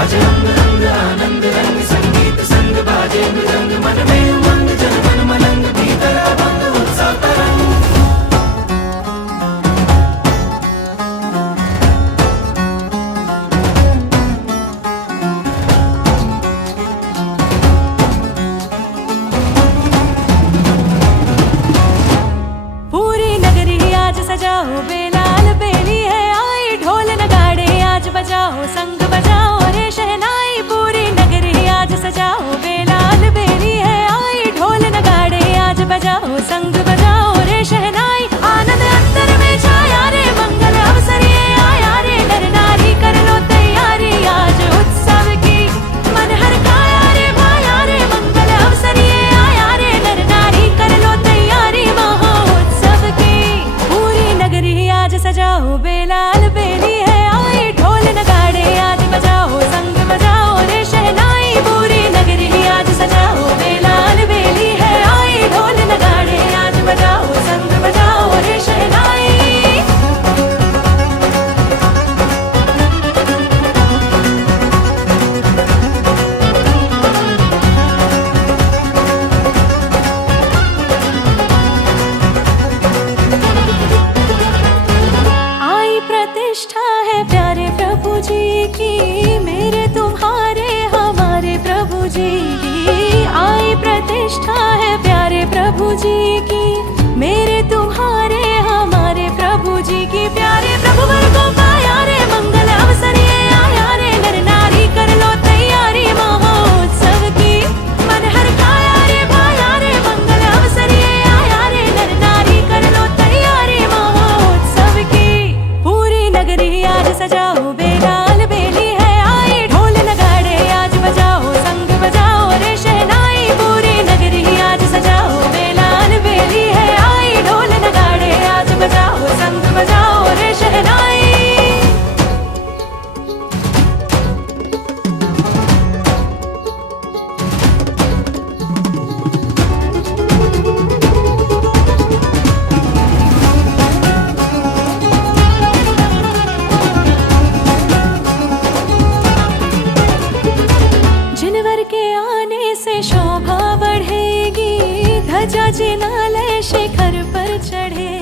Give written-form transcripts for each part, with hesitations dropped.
आज रंग रंग आनंद रंग संगीत संग बाजे मृदंग मन में उमंग जन मन मलंग भीतर अभंग उत्सव तरंग। पूरी नगरी आज सजाओ बेलाल बेली है आई ढोल नगाड़े आज बजाओ संग बजाओ रे शहनाई। पूरी नगरी आज सजाओ बेलाल बेली है आई ढोल नगाड़े आज बजाओ संग बजाओ रे शहनाई। आनंद अंतर में छाया रे मंगल अवसर ये आया रे नर नारी कर लो तैयारी आज उत्सव की मन हर काया रे भाया रे मंगल अवसर ये आया रे नर नारी कर लो तैयारी महोत्सव की। पूरी नगरी आज सजाओ बेलाल बेली है आई ढोल नगाड़े आज बजाओ संग बजाओ रे शहनाई। पूरी नगरी आज सजाओ बेलाल बेली है आई ढोल नगाड़े आज बजाओ संग बजाओ रे शहनाई। आई प्रतिष्ठा है प्यारे प्रभु जी की मेरे तुम्हारे हमारे प्रभु जी की। आई प्रतिष्ठा है प्यारे प्रभु जी की मेरे तुम्हारे हमारे प्रभु जी की। प्यारे प्रभु वर को पाया रे मंगल अवसर ये आया रे नर नारी कर लो तैयारी महोत्सव की मन हर काया रे भाया रे मंगल अवसर ये आया रे नर नारी कर लो तैयारी महोत्सव की। पूरी नगरी आज सजाओ बेलाल बेली है आई ढोल नगाड़े आज बजाओ संग बजाओ रे शहनाई। पूरी नगरी आज सजाओ बेलाल बेली है आई ढोल नगाड़े आज बजाओ संग बजाओ रे शहनाई। जिनवर के आने से शोभा बढ़ेगी ध्वजा जिनालय शिखर पर चढ़ेगी।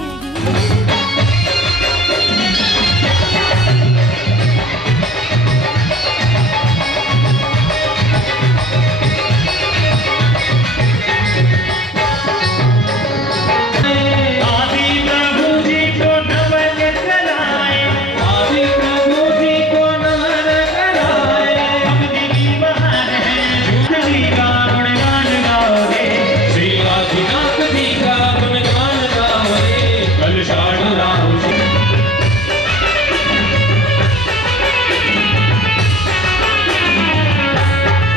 आदि प्रभु जी को नमन कराए, आदि प्रभु जी को नमन कराए। हम दिली महान हैं, श्री का गुणगान गाओ रे, श्री काशीनाथ जी का गुणगान गाओ रे। कलशाढ़ राहु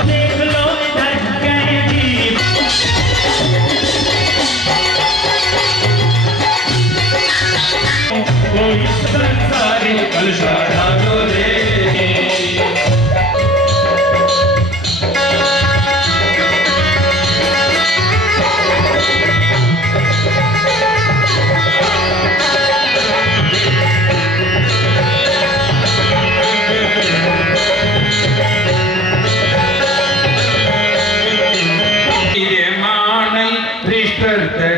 देख लो इधर गए जी कोई संसारी कलशाढ़ा रे।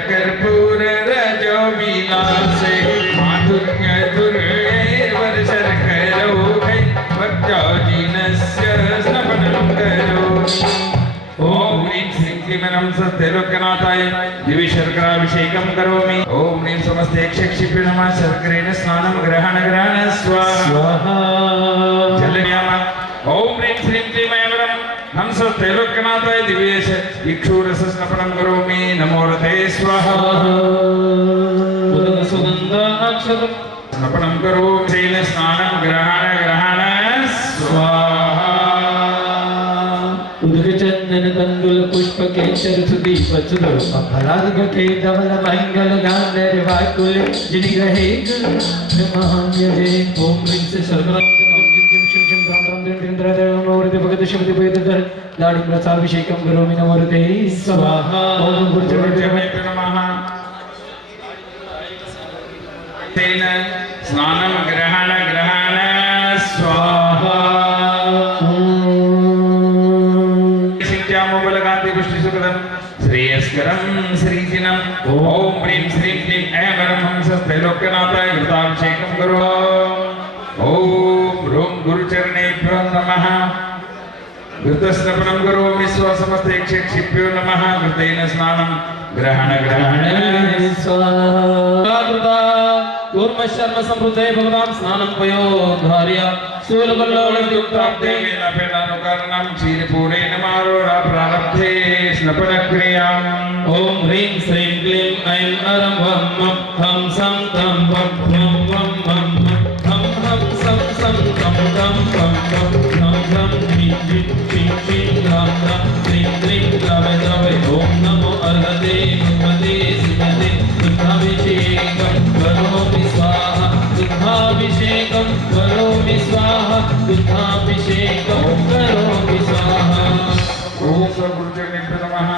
कर्पूर रजो विलासे माधुर्य दुर्वर्षर करो है भक्ताजीनस्य स्नपनं करो। ओम ह्रीं श्रीं क्लीं सत्यलोकनाथाय दिव्य शर्कराभिषेकं करोमि। ओम ह्रीं समस्त यक्षक्षिपे नमः शर्करेण स्नानं ग्रहण स्वाहा जलयामः। ओम ह्रीं श्रीं क्लीं हम सत्यलोकनाथाय दिव्येश इक्षुरस स्नपनं करोमि। नमो रते स्वाहा सुगंधाक्षत स्नपनं करोमि। तेन स्नानं ग्रहण स्वाहा। उदक चंदन तंदुल पुष्प केसर सुदीप सुदो फलार्घ के धवल मंगल गांधर वाकुल जिनि ग्रहे महान्यजे। ओम ह्रीं से सर्वनाम लाड़ी प्रसाभिषेकं करोमि। नमो ऋते स्वाहा। ओम गुरुदेवाय नमः। तेन स्नानं ग्रहण स्वाहा। ईश्वरं श्रीजिनम् ओम ह्रीं श्रीं क्लीं ऐं परमहंस त्रैलोक्यनाथाय घृताभिषेकं करो। ओम ह्रूं गुरुचरणेभ्यो नमः। घृतस्नानं करोमि स्वसमस्तेक्षेभ्यो नमः। घृतेन स्नानं ग्रहण स्वाहा कूर्मशर्म संभृते भगवान् स्नानं पयोधार्य स्थूलबल्लोलयुक्ताब्दे नपेनानुकरणं क्षीरपूरेण मारोढा प्रारब्धे स्नपनक्रियाम् ओम ह्रीं श्रीं क्लीं ऐं अरं वं मं हं सं तं वं भ्रं वं मं हं हं सं सं तं तं वं वं नं नं ह्रीं ह्रीं क्लीं क्लीं ग्रां ग्रां क्लीं क्लीं ग्रावे द्रवे ओम नमो अर्हते भगवते शिवते दुग्धाभिषेकं करोमि स्वाहा दुग्धाभिषेकं करोमि स्वाहा दुग्धाभिषेकं करोमि स्वाहा। ओम स्वगुरुचरणेभ्यो नमः।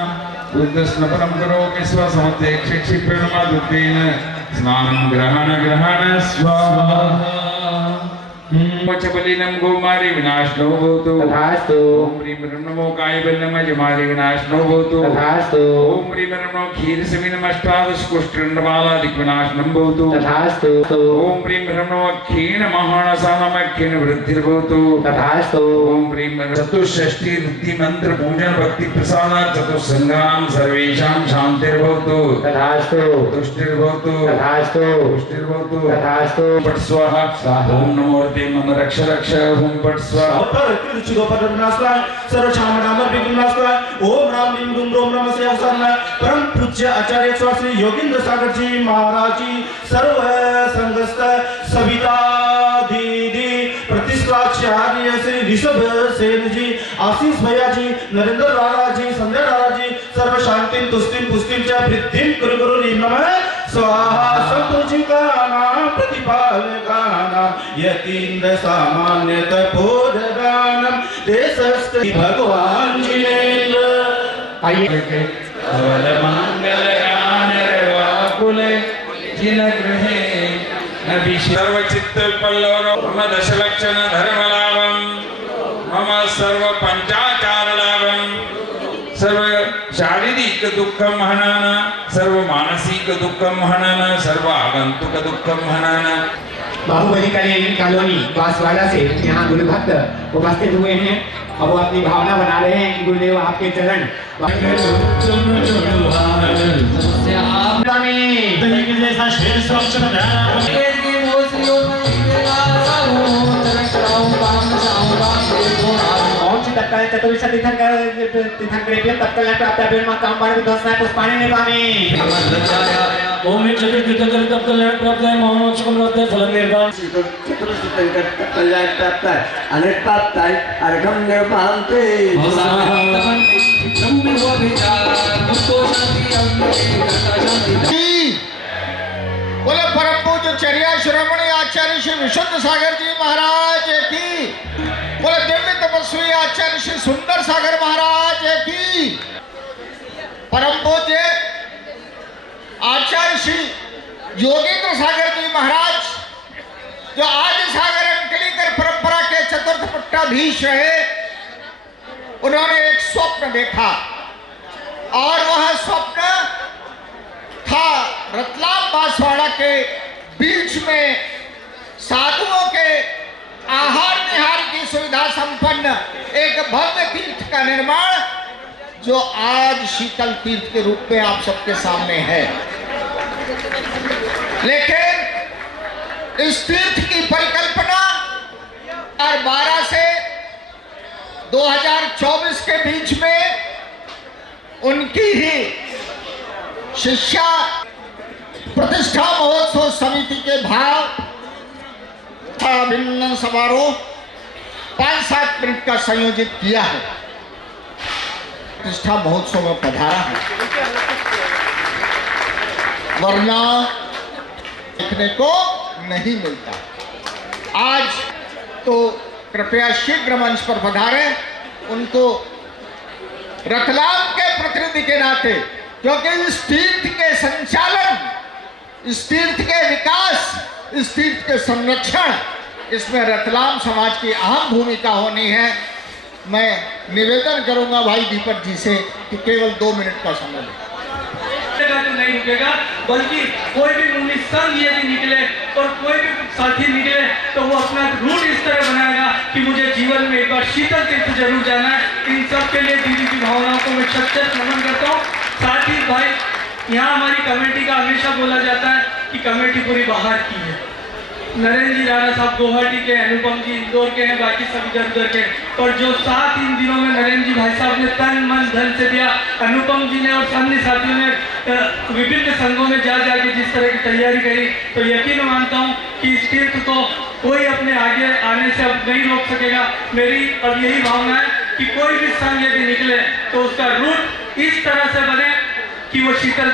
बुद्धस्नपनं करोमि स्वसमस्तेक्षेभ्यो नमः। दुग्धेन स्नानं ग्रहण स्वाहा। पचबलिनं गोमारि विनाशनो भवतु तथास्तु। ओम ह्रीं नमो कायबलनम जमारि विनाशनो भवतु तथास्तु। ओम ह्रीं नमो क्षीरसमिनम अष्टादश कुष्ठण्डमालादिक विनाशनं भवतु तथास्तु। ओम ह्रीं नमो क्षीण महानसानम क्षीण वृद्धिर्भवतु तथास्तु। ओम ह्रीं चतुष्षष्टि रुद्धि मंत्र पूजन भक्ति प्रसाद चतुस्संगाम सर्वेषां शांतिर्भवतु तथास्तु। तुष्टिर्भवतु तथास्तु। पुष्टिर्भवतु तथास्तु। पट स्वाहा ओम नमो मम रक्ष रक्ष ओम पट स्वाहा ओम राम रीम रूम रोम नमः से अवसर परम पूज्य आचार्य श्री योगेंद्र सागर जी महाराज जी सर्व संगस्त सविता दीदी प्रतिष्ठाचार्य श्री ऋषभ सेन जी आशीष भैया जी नरेंद्र राणा जी संजय राणा जी सर्व शांति तुष्टि पुष्टि च वृद्धि गुरु गुरु नमः स्वाहा। संतोषिका नाम प्रतिपालका नाम यतीन्द्र सामान्य तपोधगानम देशस्थ भगवान जिनेन्द्र। आइए मंगल गान रवाकुले जिन गृहे नबि सर्व चित्त पल्लव मम दशलक्षण धर्म लाभम मम सर्व पंचाचार लाभम सर्व शारीरिक दुःखम हनन सर्व मानसिक दुःखम हनन सर्व आगंतुक दुःखम हनन। बाहुबली कॉलोनी बांसवाड़ा से यहाँ गुरु भक्त उपस्थित हुए हैं और वो अपनी भावना बना रहे हैं कि गुरुदेव आपके चरण ओम बोले परम पूज्य चर्या शिरोमणि आचार्य श्री विशुद्ध सागर जी महाराज की। बोले दिव्य तपस्वी आचार्य श्री सुंदर सागर महाराज की। परम पूज्य आचार्य श्री योगेंद्र सागर जी महाराज जो आदि सागर अंकलीकर परंपरा के चतुर्थ पट्टाधीश रहे, उन्होंने एक स्वप्न देखा और वह स्वप्न था रतलाम बांसवाड़ा के बीच में साधुओं के आहार निहार की सुविधा संपन्न एक भव्य तीर्थ का निर्माण जो आज शीतल तीर्थ के रूप में आप सबके सामने है। लेकिन इस तीर्थ की परिकल्पना 2012 से 2024 के बीच में उनकी ही शिष्या प्रतिष्ठा महोत्सव समिति के भाव तथा अभिनंदन समारोह 5-7 मिनट का संयोजित किया है। प्रतिष्ठा महोत्सव में पधारा है, वरना देखने को नहीं मिलता। आज तो कृपया शीघ्र मंच पर पधारे, उनको रतलाम के प्रतिनिधि के नाते, क्योंकि इस तीर्थ के संचालन, इस तीर्थ के विकास, इस तीर्थ के संरक्षण, इसमें रतलाम समाज की अहम भूमिका होनी है। मैं निवेदन करूंगा भाई दीपक जी से कि केवल 2 मिनट का समय लें। नहीं रुकेगा, बल्कि कोई भी मुनि संग यदि निकले और कोई भी साथी निकले तो वो अपना रूट इस तरह बनाएगा कि मुझे जीवन में एक बार शीतल तीर्थ जरूर जाना है। इन सब के लिए दीदी की भावनाओं को मैं शत नमन करता हूँ। साथ ही भाई, यहाँ हमारी कमेटी का हमेशा बोला जाता है कि कमेटी पूरी बाहर की है। नरेंद्र जी राणा साहब गुवाहाटी के, अनुपम जी इंदौर के हैं, बाकी सब इधर उधर के, और जो साथ इन दिनों में नरेंद्र जी भाई साहब ने तन मन धन से दिया, अनुपम जी ने और अन्य साथियों ने विभिन्न संघों में जा जाके जिस तरह की तैयारी करी, तो यकीन मानता हूँ कि इस तीर्थ को कोई अपने आगे आने से अब नहीं रोक सकेगा। मेरी अब यही भावना है कि कोई भी संघ यदि निकले तो उसका रूट इस तरह से बने कि वो शीतल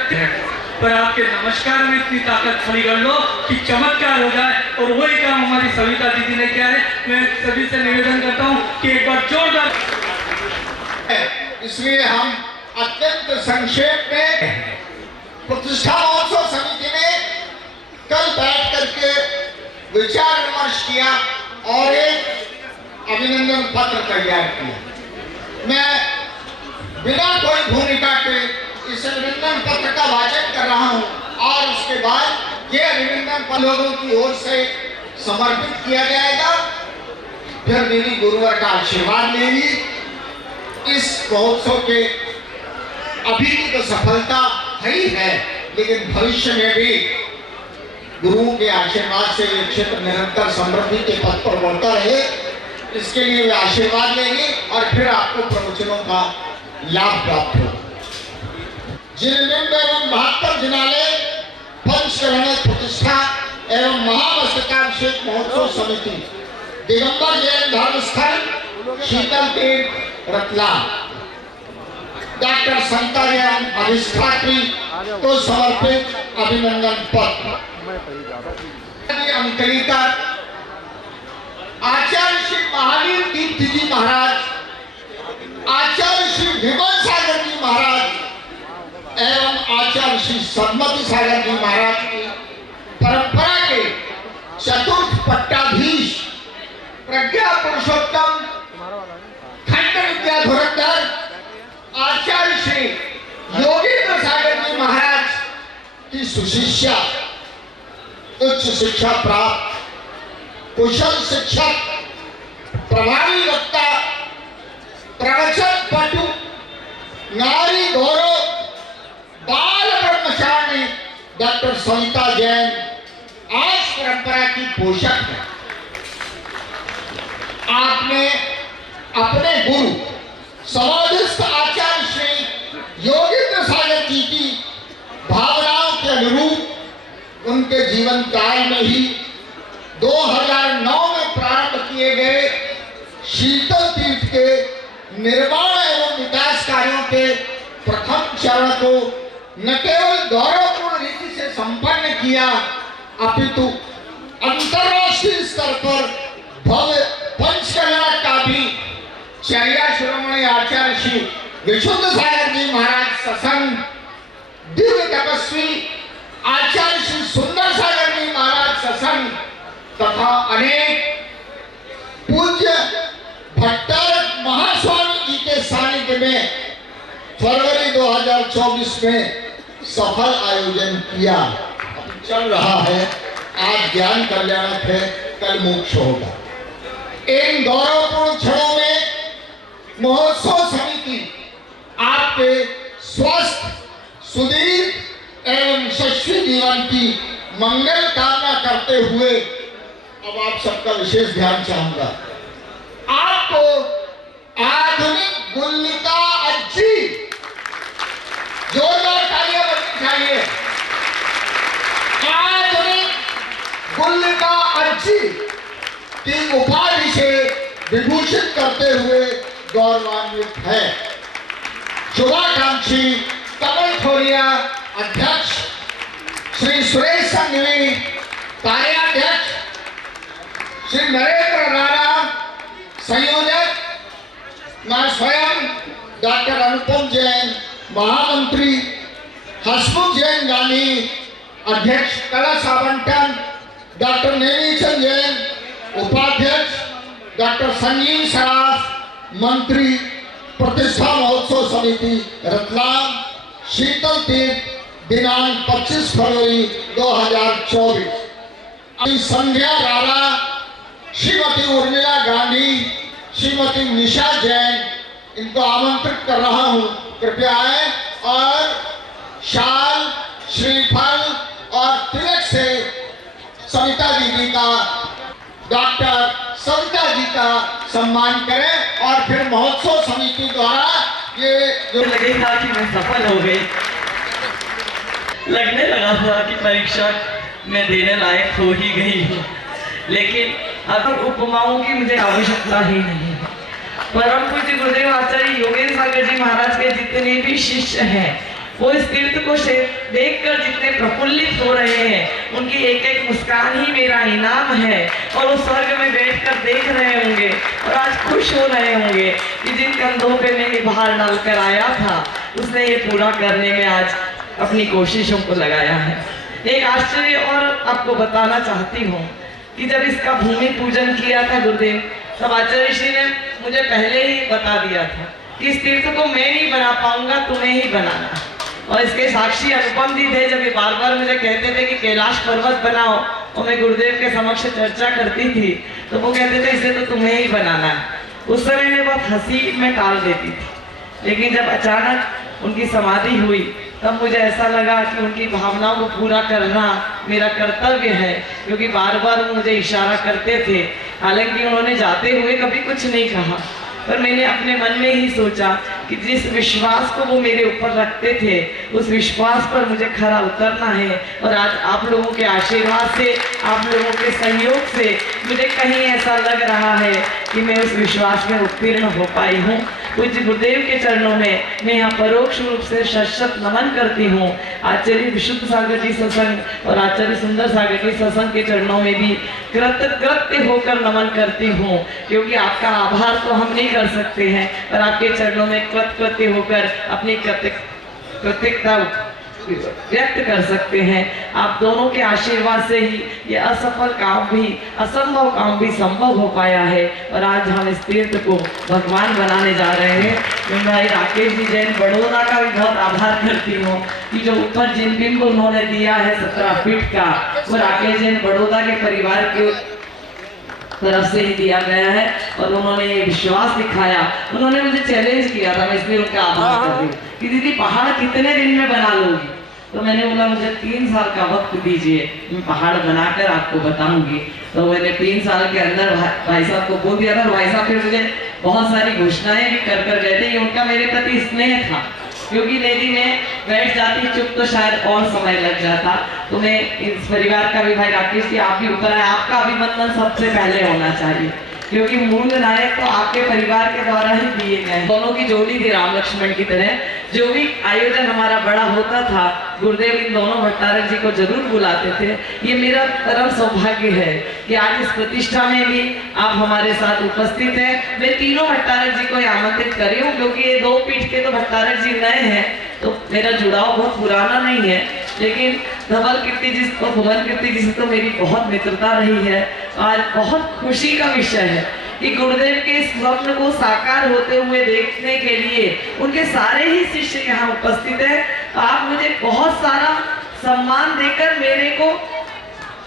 पर आपके नमस्कार में इतनी ताकत खड़ी कर लो कि चमत्कार हो जाए, और वही काम हमारी सविता दीदी ने किया है। मैं सभी से निवेदन करता हूँ कि एक बार जोरदार, इसलिए हम अत्यंत संक्षेप में प्रतिष्ठा महोत्सव समिति ने कल बैठ करके विचार विमर्श किया और एक अभिनंदन पत्र तैयार किया। मैं बिना कोई भूमिका के इस अभिनंदन पत्र का वाचन कर रहा हूं और उसके बाद ये अभिनंदन पत्र लोगों की ओर से समर्पित किया जाएगा। फिर दीदी गुरुवर का आशीर्वाद लेंगी। इस महोत्सव के अभी की तो सफलता है ही है, लेकिन भविष्य में भी गुरुओं के आशीर्वाद से ये क्षेत्र निरंतर समृद्धि के पथ पर बढ़ता रहे, इसके लिए वे आशीर्वाद लेंगे और फिर आपको प्रवचनों का लाभ प्राप्त हो। जिनबिंब एवं 72 जिनालय पंचकरण प्रतिष्ठा एवं महामस्तकाभिषेक महोत्सव समिति दिगंबर जैन धर्मस्थल शीतल तीर्थ रतलाम डॉक्टर संता जैन अधिष्ठात्री को समर्पित अभिनंदन पत्र। अंकलिकर आचार्य श्री महावीर तीर्थ जी महाराज, आचार्य श्री विमल सागर जी महाराज एवं आचार्य श्री सदमती सागर जी महाराज की परंपरा के चतुर्थ पट्टाधीश प्रज्ञा पुरुषोत्तम खंड विद्या धुरंधर आचार्य श्री योगेंद्र सागर जी महाराज की सुशिष्या, उच्च शिक्षा प्राप्त, कुशल शिक्षक, प्रभावी वक्ता, प्रवचन पटु, नारी गौरव, बाल ब्रह्मचारिणी डॉक्टर सविता जैन आज परंपरा की पोषक है। आपने अपने गुरु समाधिस्थ आचार्य श्री योगेंद्र सागर जी की भावनाओं के अनुरूप उनके जीवन काल में ही 2009 में प्रारंभ किए गए शीतल तीर्थ के निर्माण एवं विकास कार्यों के प्रथम चरण को न केवल गौरवपूर्ण रीति से संपन्न किया, अपितु अंतर्राष्ट्रीय स्तर पर भव्य पंचकन्या का भी चर्या शिरोमणि आचार्य श्री विशुद्ध सागर जी महाराज सत्संग, दिव्य तपस्वी आचार्य श्री सुंदर सागर जी महाराज सत्संग तथा अनेक पूज्य भट्टारक महास्वामी जी के सानिध्य में फरवरी 2024 में सफल आयोजन किया। चल रहा है, आज ज्ञान कल्याणक है, कल मोक्ष होगा। इन गौरवपूर्ण क्षणों में महोत्सव समिति आपके स्वस्थ, सुदीर्घ एवं यशस्वी जीवन की मंगल कामना करते हुए अब आप सबका विशेष ध्यान चाहूंगा। आपको आधुनिक गुल्लिका अच्छी जोरदार तालियां बजनी चाहिए। आधुनिक गुल्लिका अच्छी की उपाधि से विभूषित करते हुए गौरवान्वित है। शुभाकांक्षी कमल ठोरिया अध्यक्ष, श्री सुरेश संघवी कार्याध्यक्ष, श्री नरेंद्र राणा संयोजक, मैं स्वयं डॉक्टर अनुपम जैन महामंत्री, हसमुख जैन गांधी अध्यक्ष, कलश आवंटन डॉक्टर नेमीचंद जैन उपाध्यक्ष, डॉक्टर संजीव सराफ मंत्री, प्रतिष्ठा महोत्सव समिति रतलाम शीतल तीर्थ दिनांक 25 फरवरी 2024 संध्या राणा, श्रीमती उर्मिला गांधी, श्रीमती निशा जैन, इनको आमंत्रित कर रहा हूं, कृपया आए और शाल, श्रीफल और तिलक से सविता दीदी का, डॉक्टर सविता जी का सम्मान करें और फिर महोत्सव समिति द्वारा ये जो लगे था कि मैं सफल हो गई, लगने लगा था कि परीक्षा में देने लायक हो ही गई हूँ, लेकिन अब उपमाओं की मुझे आवश्यकता ही नहीं है। परम पूज्य गुरुदेव आचार्य योगेंद्र सागर जी महाराज के जितने भी शिष्य हैं, वो इस तीर्थ को देखकर जितने प्रफुल्लित हो रहे हैं, उनकी एक एक मुस्कान ही मेरा इनाम है। और वो स्वर्ग में बैठकर देख रहे होंगे और आज खुश हो रहे होंगे कि जिन कंधों पे मैंने बाहर डालकर आया था, उसने ये पूरा करने में आज अपनी कोशिशों को लगाया है। एक आश्चर्य और आपको बताना चाहती हूँ कि जब इसका भूमि पूजन किया था गुरुदेव, तब आचार्य श्री ने मुझे पहले ही बता दिया था कि इस तीर्थ को मैं नहीं बना पाऊंगा, तुम्हें ही बनाना। और इसके साक्षी अनुपम जी थे, जब ये बार बार मुझे कहते थे कि कैलाश पर्वत बनाओ और मैं गुरुदेव के समक्ष चर्चा करती थी, तो वो कहते थे इसे तो तुम्हें ही बनाना है। उस समय मैं बहुत हंसी में टाल देती थी, लेकिन जब अचानक उनकी समाधि हुई, तब मुझे ऐसा लगा कि उनकी भावनाओं को पूरा करना मेरा कर्तव्य है, क्योंकि बार बार वो मुझे इशारा करते थे। हालांकि उन्होंने जाते हुए कभी कुछ नहीं कहा, पर मैंने अपने मन में ही सोचा कि जिस विश्वास को वो मेरे ऊपर रखते थे, उस विश्वास पर मुझे खरा उतरना है। और आज आप लोगों के आशीर्वाद से, आप लोगों के सहयोग से मुझे कहीं ऐसा लग रहा है कि मैं उस विश्वास में उत्तीर्ण हो पाई हूँ। पूज्य गुरुदेव के चरणों में मैं यहाँ परोक्ष रूप से शत नमन करती हूँ। आचार्य विशुद्ध सागर जी सत्संग और आचार्य सुंदर सागर जी सत्संग के चरणों में भी कृतज्ञ होकर नमन करती हूँ, क्योंकि आपका आभार तो हम नहीं कर सकते हैं, पर आपके चरणों में कृतज्ञ होकर अपनी कृतज्ञता व्यक्त कर सकते हैं। आप दोनों के आशीर्वाद से ही ये असफल काम भी, असंभव काम भी संभव हो पाया है। और आज हम इस तीर्थ को भगवान बनाने जा रहे हैं। मैं भाई राकेश जी जैन बड़ौदा का भी बहुत आभार करती हूँ कि जो ऊपर जिन बिंब उन्होंने दिया है 17 फीट का, वो राकेश जैन बड़ौदा के परिवार के तरफ से ही दिया गया है। और उन्होंने ये विश्वास दिखाया, उन्होंने मुझे चैलेंज किया था, मैं इसलिए उनका आभार करती हूँ कि दीदी पहाड़ कितने दिन में बना लोगी। तो मैंने बोला मुझे 3 साल का वक्त दीजिए, मैं पहाड़ बनाकर आपको बताऊंगी। तो मैंने 3 साल के अंदर भाई साहब को बोल दिया था। भाई साहब फिर मुझे बहुत सारी घोषणाएं भी कर गए थे। ये उनका मेरे प्रति स्नेह था, क्योंकि यदि मैं बैठ जाती चुप तो शायद और समय लग जाता। तो मैं इस परिवार का भी, भाई राकेश जी आप भी ऊपर आए, आपका अभिनंदन सबसे पहले होना चाहिए, क्योंकि मूल नायक तो आपके परिवार के द्वारा ही दिए गए। दोनों की जोड़ी थी राम लक्ष्मण की तरह। जो भी आयोजन हमारा बड़ा होता था, गुरुदेव इन दोनों भट्टारक जी को जरूर बुलाते थे। ये मेरा परम सौभाग्य है कि आज इस प्रतिष्ठा में भी आप हमारे साथ उपस्थित हैं। मैं तीनों भट्टारक जी को आमंत्रित कर रही हूँ, क्योंकि ये 2 पीठ के तो भट्टारक जी नए हैं, तो मेरा जुड़ाव बहुत पुराना नहीं है। लेकिन धवल कीर्ति जी और भुवन कीर्ति जी से तो मेरी बहुत मित्रता रही है। आज बहुत खुशी का विषय है कि गुरुदेव के इस स्वप्न को साकार होते हुए देखने के लिए उनके सारे ही शिष्य यहाँ उपस्थित हैं। आप मुझे बहुत सारा सम्मान देकर मेरे को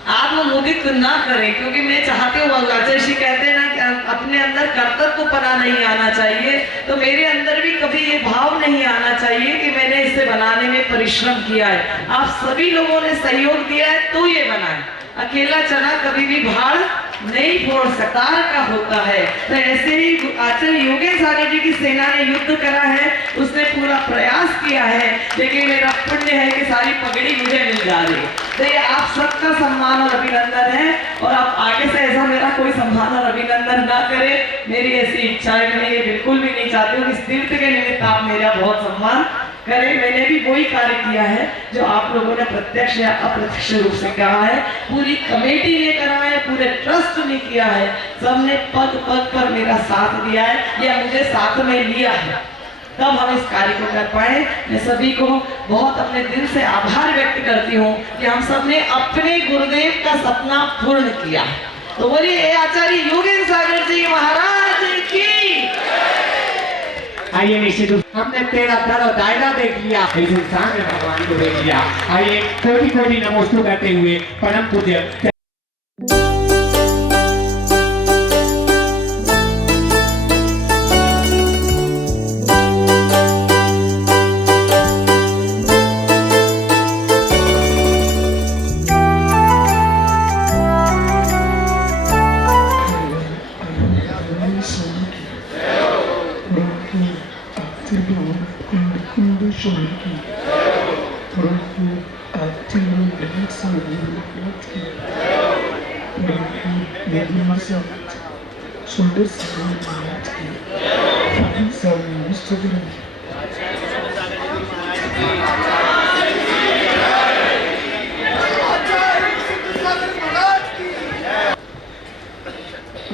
आत्ममोदित ना करें, क्योंकि मैं चाहती हूँ, आचार्य जी कहते हैं ना कि अपने अंदर कर्तव्यपना नहीं आना चाहिए, तो मेरे अंदर भी कभी ये भाव नहीं आना चाहिए कि मैंने इसे बनाने में परिश्रम किया है। आप सभी लोगों ने सहयोग दिया है तो ये बना है। अकेला चना कभी भी भाड़ नहीं फोड़ सकता का होता है। तो ऐसे ही आचार्य योगेंद्र सागर जी की सेना ने युद्ध करा है, उसने पूरा प्रयास किया है, लेकिन मेरा पुण्य है कि सारी पगड़ी मुझे मिल जा रही है। तो ये आप सबका सम्मान और अभिनंदन है, और आप आगे से ऐसा मेरा कोई सम्मान और अभिनंदन ना करे, मेरी ऐसी इच्छा है। मैं ये बिल्कुल भी नहीं चाहती हूँ कि इस तीर्थ के निमित्त आप मेरा बहुत सम्मान करें। मैंने भी वही कार्य किया है जो आप लोगों ने प्रत्यक्ष या अप्रत्यक्ष रूप से कहा है। पूरी कमेटी ने करा है, पूरे ट्रस्ट ने किया है, सबने पद पद पर मेरा साथ दिया है या मुझे साथ में लिया है, तब हम इस कार्य को कर पाए। मैं सभी को बहुत अपने दिल से आभार व्यक्त करती हूँ कि हम सब ने अपने गुरुदेव का सपना पूर्ण किया। तो बोलिए आचार्य योगेंद्र सागर जी महाराज की। आइए निश्चित रूप हमने तेरा दर दायरा देख लिया, इस इंसान ने भगवान को देख लिया। आइए कोटि कोटि नमोस्तु करते हुए परम पूज्य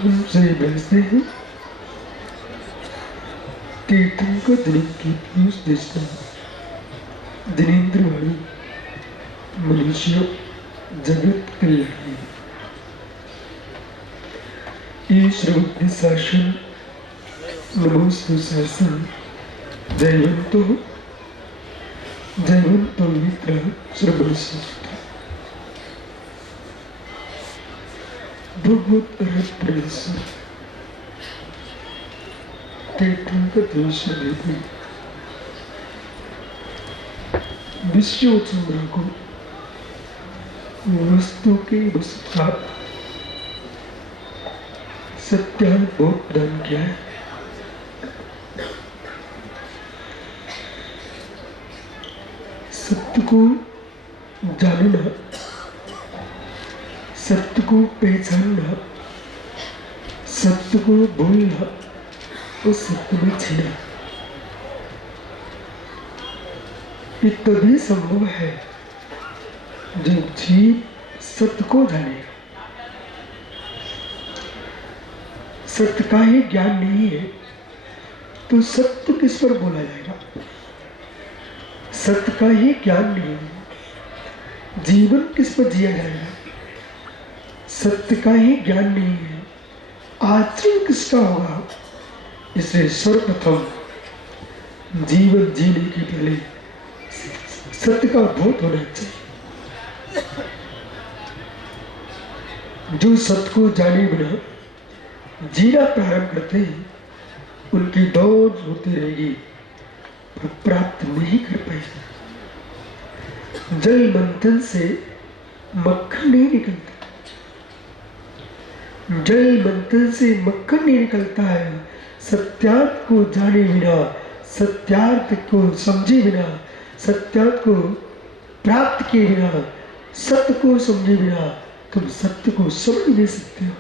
उनसे बहसते हैं कीर्तन को दिलीप की पीयूष देशना दिनेंद्र वाणी मनुष्य जगत कल्याणी ये श्रवण शासन नमो सुशासन जयवंतो मित्र श्रवण बहुत प्रयास कीर्तन का देश देवी विश्वचंद्र को वस्तु की वस्तुता सत्यानुभव दान किया है। सत्य को जानना, सत्य को पहचानना, सत्य को बोलना और सत्य में जीना, ये तभी संभव है जब जीव सत्य को जानेगा। सत्य का ही ज्ञान नहीं है तो सत्य किस पर बोला जाएगा। सत्य का ही ज्ञान नहीं है जीवन किस पर जिया जाएगा। सत्य का ही ज्ञान नहीं है आचरण किसका होगा। इसलिए सर्वप्रथम जीवन जीने के पहले सत्य का बोध होना चाहिए। जो सत्य को जाने बिना जीना प्रारंभ करते हैं उनकी दौड़ होती रहेगी पर प्राप्त नहीं कर पाएगी। जल मंथन से मक्खन नहीं निकलता, जल मंथन से मक्खन नहीं निकलता है। सत्यार्थ को जाने बिना, सत्यार्थ को समझे बिना, सत्यार्थ को प्राप्त किए बिना, सत्य को समझे बिना तुम सत्य को समझ नहीं सकते हो।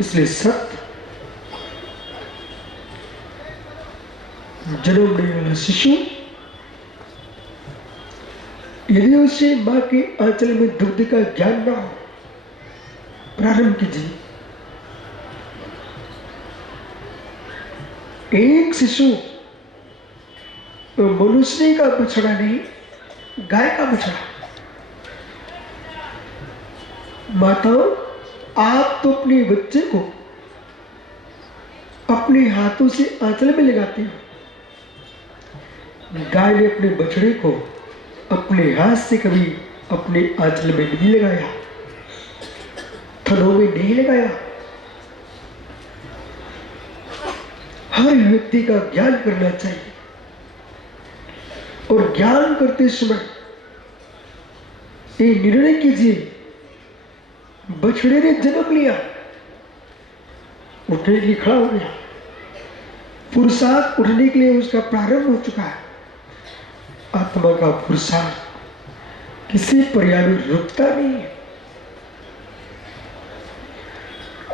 इसलिए सत्य जन्मने वाला शिशु यदि उसे मां के आंचल में दुग्ध का ज्ञान ना हो, प्रारंभ कीजिए। एक शिशु मनुष्य का बछड़ा नहीं, गाय का बछड़ा। माताओं, आप तो अपने बच्चे को अपने हाथों से आंचल में लगाती हो, गाय ने अपने बछड़े को अपने हाथ से कभी अपने आंचल में नहीं लगाया, थनों में नहीं लगाया। हर व्यक्ति का ज्ञान करना चाहिए और ज्ञान करते समय ये निर्णय कीजिए, बछड़े ने जन्म लिया, उठने के लिए खड़ा हो गया, पुरुषार्थ उठने के लिए उसका प्रारंभ हो चुका है। आत्मा का पुरुषार्थ किसी पर्याय में रुकता नहीं है।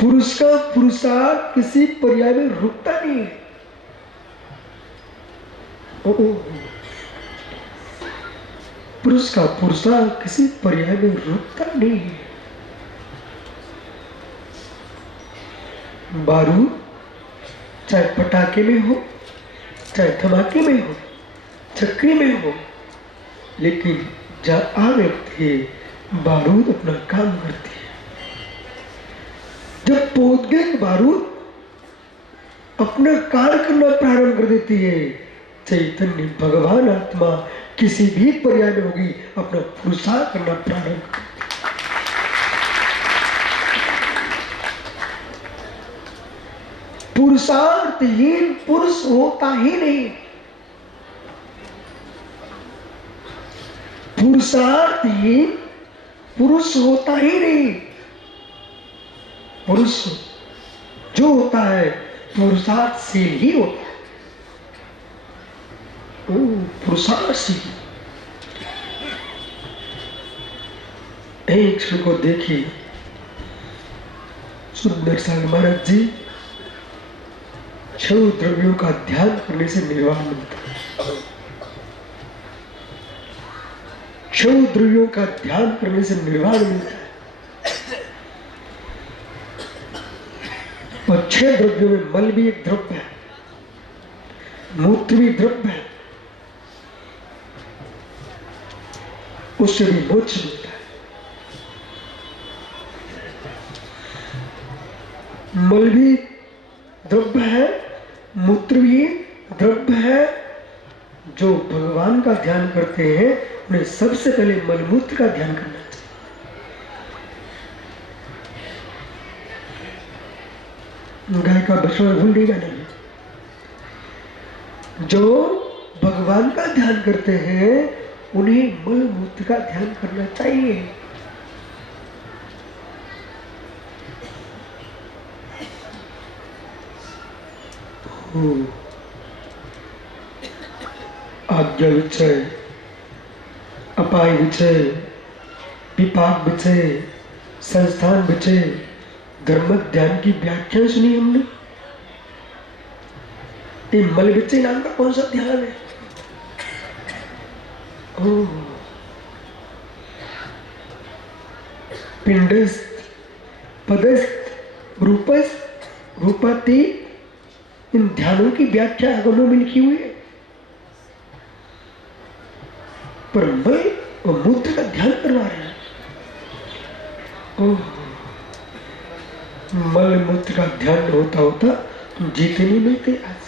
पुरुष का पुरुषार्थ किसी पर्याय में रुकता नहीं है। पुरुष का पुरुषार्थ किसी पर्याय में रुकता नहीं है। बारूद चाहे पटाखे में हो, चाहे धमाके में हो, चक्री में हो, लेकिन जब आग लगती है बारूद अपना काम करती है। जब पौध गए बारूद अपना कार्य करना प्रारंभ कर देती है। चैतन्य भगवान आत्मा किसी भी पर्याय में होगी, अपना पुरुषार्थ करना प्रारंभ कर। पुरुषार्थहीन पुरुष होता ही नहीं। पुरुषार्थहीन पुरुष होता ही नहीं। पुरुष जो होता है पुरुषार्थशील ही होता है। पुरुषार्थशील। एक क्षण को देखिए, सुंदर सागर महाराज जी, 6 द्रव्यों का ध्यान करने से निर्वाण मिलता है। 6 द्रव्यों का ध्यान करने से निर्वाण मिलता है। और 6 द्रव्यों में मल भी एक द्रव्य है, मूत्र भी द्रव्य है, उससे भी मोक्ष मिलता है। मल भी द्रव्य है, मूत्र भी द्रव्य है। जो भगवान का ध्यान करते हैं उन्हें सबसे पहले मलमूत्र का ध्यान करना चाहिए। गाय का बछड़ा भूलेगा नहीं। जो भगवान का ध्यान करते हैं उन्हें मलमूत्र का ध्यान करना चाहिए। आज्ञा विचय, अपाय विचय, विपाक विचय, संस्थान विचय, धर्म ध्यान की व्याख्या सुनी हमने। ये मल विचय नाम का कौन सा ध्यान है? पिंडस्थ, पदस्थ, रूपस्थ, रूपाती, इन ध्यानों की व्याख्या आगमों में लिखी हुई है। पर मल और मूत्र का ध्यान करवा रहे हैं। मल मूत्र का ध्यान होता होता तुम जीते नहीं मिलते। आज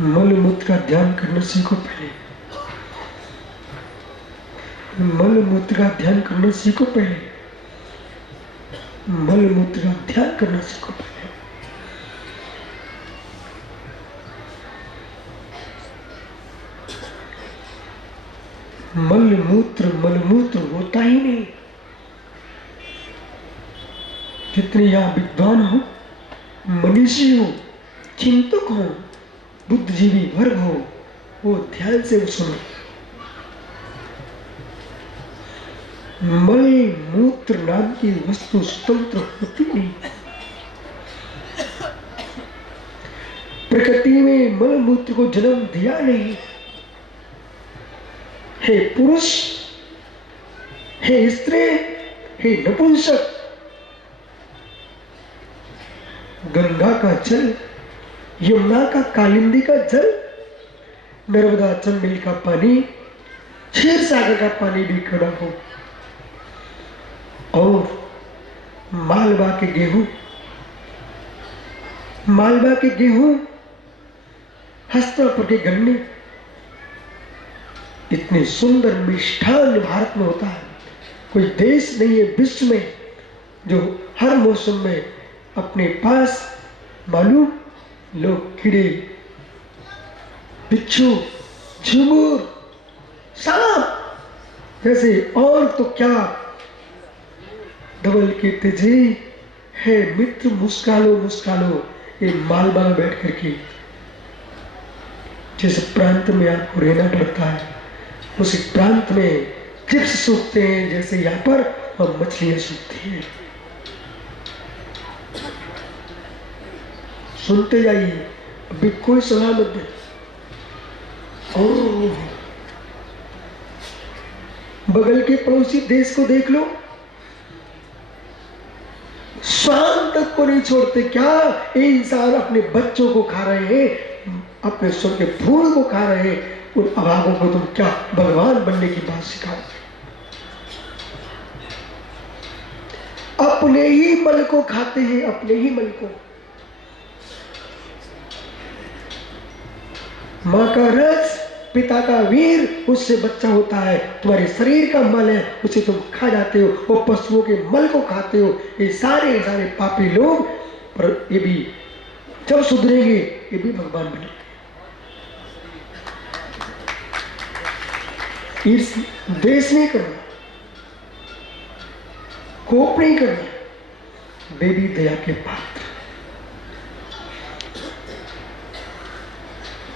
मल मूत्र का ध्यान करना सीखो। पहले मल मूत्र का ध्यान करना सीखो। पहले मल मूत्र का ध्यान करना सीखो। पहले मलमूत्र होता ही नहीं। जितने यहां विद्वान हो, मनीषी हो, चिंतक हो, बुद्धिजीवी वर्ग हो, वो ध्यान से सुनो। मल मूत्र नाम की वस्तु स्वतंत्र होती नहीं। प्रकृति में मल मूत्र को जन्म दिया नहीं। हे पुरुष, हे स्त्री, हे नपुंसक, गंगा का जल, यमुना का कालिंदी का जल, नर्मदा चंबल का पानी, क्षीर सागर का पानी भी खड़ा हो, और मालवा के गेहूं, हस्तिनापुर के गन्ने, इतने सुंदर मिष्ठान भारत में होता है। कोई देश नहीं है विश्व में जो हर मौसम में अपने पास मालूम लोग कीड़े, बिच्छू, झुमूर, सांप जैसे, और तो क्या धवल के तेजी है मित्र, मुस्कालो ये मालवा में बैठ करके जिस प्रांत में आपको रहना पड़ता है उस प्रांत में चिप्स सूखते हैं जैसे यहाँ पर और मछलियां सूखती हैं। सुनते जाइए, अभी कोई सलाह मत दे। बगल के पड़ोसी देश को देख लो, शाम तक को नहीं छोड़ते। क्या ये इंसान अपने बच्चों को खा रहे हैं, अपने स्वर के फूल को खा रहे हैं, उन अभागों को तुम क्या भगवान बनने की बात सिखाओ? अपने ही मल को खाते हैं, अपने ही मल को। मां का रस, पिता का वीर, उससे बच्चा होता है। तुम्हारे शरीर का मल है, उसे तुम खा जाते हो, वो पशुओं के मल को खाते हो। ये सारे सारे पापी लोग, पर ये भी जब सुधरेंगे ये भी भगवान बने। इस देश नहीं करना, कोप नहीं करना, देवी दया के पात्र।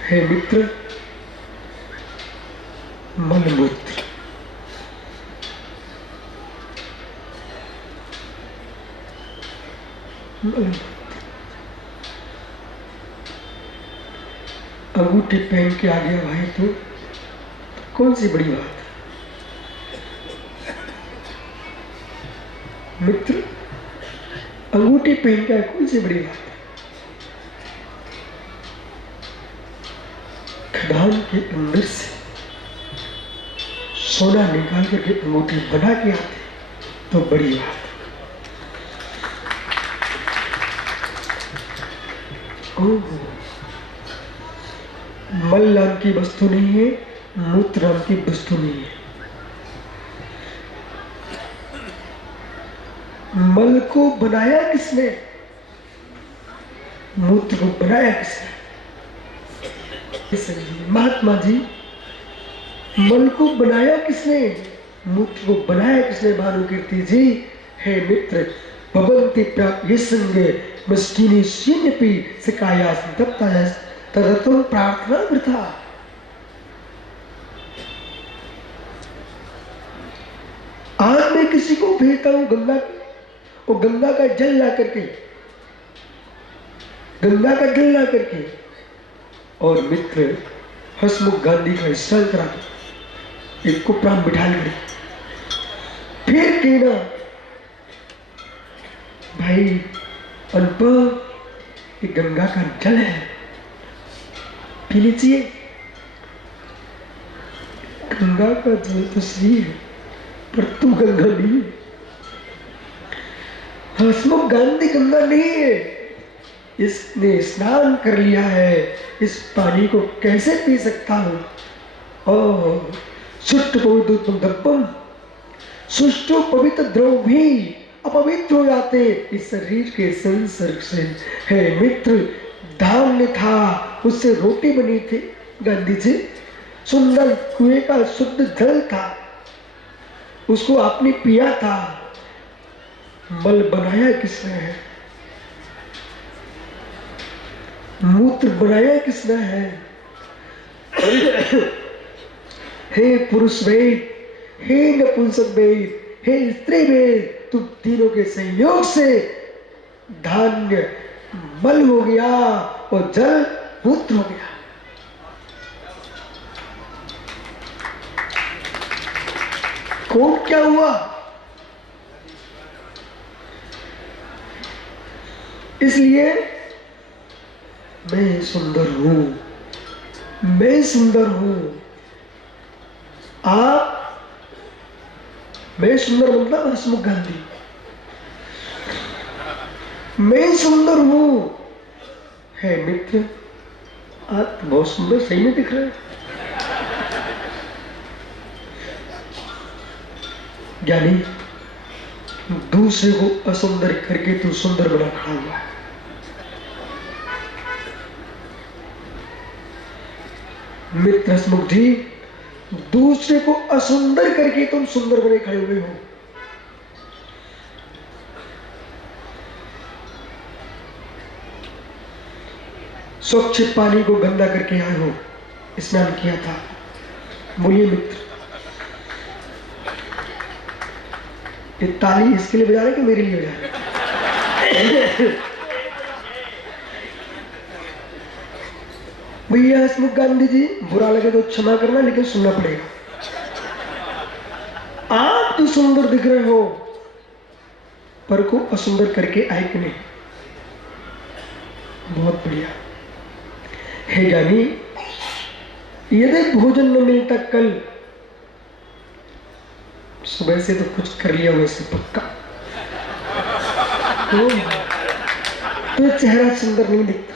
हे मित्र, मलमूत्र अंगूठी पहन के आ गया भाई, तो कौन सी बड़ी बात है मित्र? अंगूठी पहन के कौन सी बड़ी बात है? खदान के अंदर से सोना निकाल करके अंगूठी बना के आते तो बड़ी बात। मल नाम की वस्तु नहीं है, मूत्र नाम की वस्तु नहीं है। मल को बनाया किसने? मूत्र को बनाया किसने? महात्मा जी, मल को बनाया किसने? मूत्र को बनाया किसने? भानुकीर्ति जी, हे मित्र, भवन्ति प्राप्य संगे मस्किनी शीन्यपि सिकायास दत्तायस तदतुम प्रार्थना वृथा। आज मैं किसी को भेजता हूं गंगा, वो गंगा का जल ला करके, गंगा का जल ला करके, और मित्र हसमुख गांधी का स्नान करा के एक को प्राण बिठा ले, फिर कहना भाई अल्प ये गंगा का जल है, पी लीजिए। गंगा का जल तो सही है, पर तू गंगा नहीं है। हसमुख गांधी गंगा नहीं है। इसने स्नान कर लिया है, इस पानी को कैसे पी सकता हूं? ओह सुष्ट पवित्र दब्बम, सुष्टो पवित्र द्रव भी अपवित्र हो जाते इस शरीर के संसर्ग से। है मित्र, धान्य था, उससे रोटी बनी थी गांधी जी, सुंदर कुएं का शुद्ध जल था, उसको आपने पिया था। मल बनाया किसने है? मूत्र बनाया किसने है? हे पुरुष वेद, हे नपुंसक वेद, हे स्त्री वेद, तुम तीनों के संयोग से धान्य मल हो गया और जल मूत्र हो गया। कौन क्या हुआ? इसलिए मैं सुंदर हूं, मैं सुंदर हूं। आप, मैं सुंदर मतलब हसमुख गांधी, मैं सुंदर हूं। है मित्र, आप बहुत सुंदर सही में दिख रहे हैं। ज्ञानी, दूसरे को असुंदर करके तू सुंदर बना खड़ा हुआ है। मित्र हसमुख जी, दूसरे को असुंदर करके तुम सुंदर बने खड़े हुए हो। स्वच्छ पानी को गंदा करके आए हो, स्नान किया था। बोलिए मित्र, ये ताली इसके लिए बजा रहे कि मेरे लिए बजा रहे? भैया हसमुख गांधी जी, बुरा लगे तो क्षमा करना, लेकिन सुनना पड़ेगा। आप तो सुंदर दिख रहे हो, पर को असुंदर करके आए कि नहीं? बहुत बढ़िया है ज्ञानी। यदि भोजन न मिलता कल, सुबह से तो कुछ कर लिया वैसे पक्का। तो चेहरा सुंदर नहीं दिखता।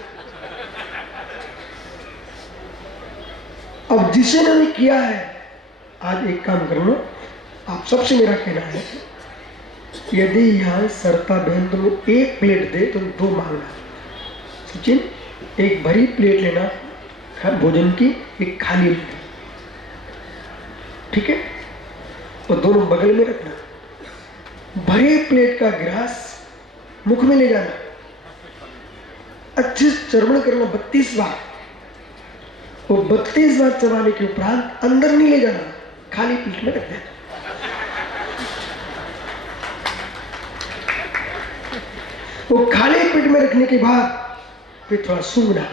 अब जिसे मैंने किया है, आज एक काम करना, आप सबसे मेरा कहना है, यदि यहाँ सरता बहन तुम्हें एक प्लेट दे, तुम दो मांगना। सचिन, एक भरी प्लेट लेना भोजन की, एक खाली लेना, ठीक है? और दोनों बगल में रखना। भरे प्लेट का गिलास मुख में ले जाना, अच्छे से चर्वण करना 32 बार। वो 32 बार चबाने के उपरांत अंदर नहीं ले जाना, खाली पेट में रख देना। वो खाली पेट में रखने के बाद फिर थोड़ा सूंघना,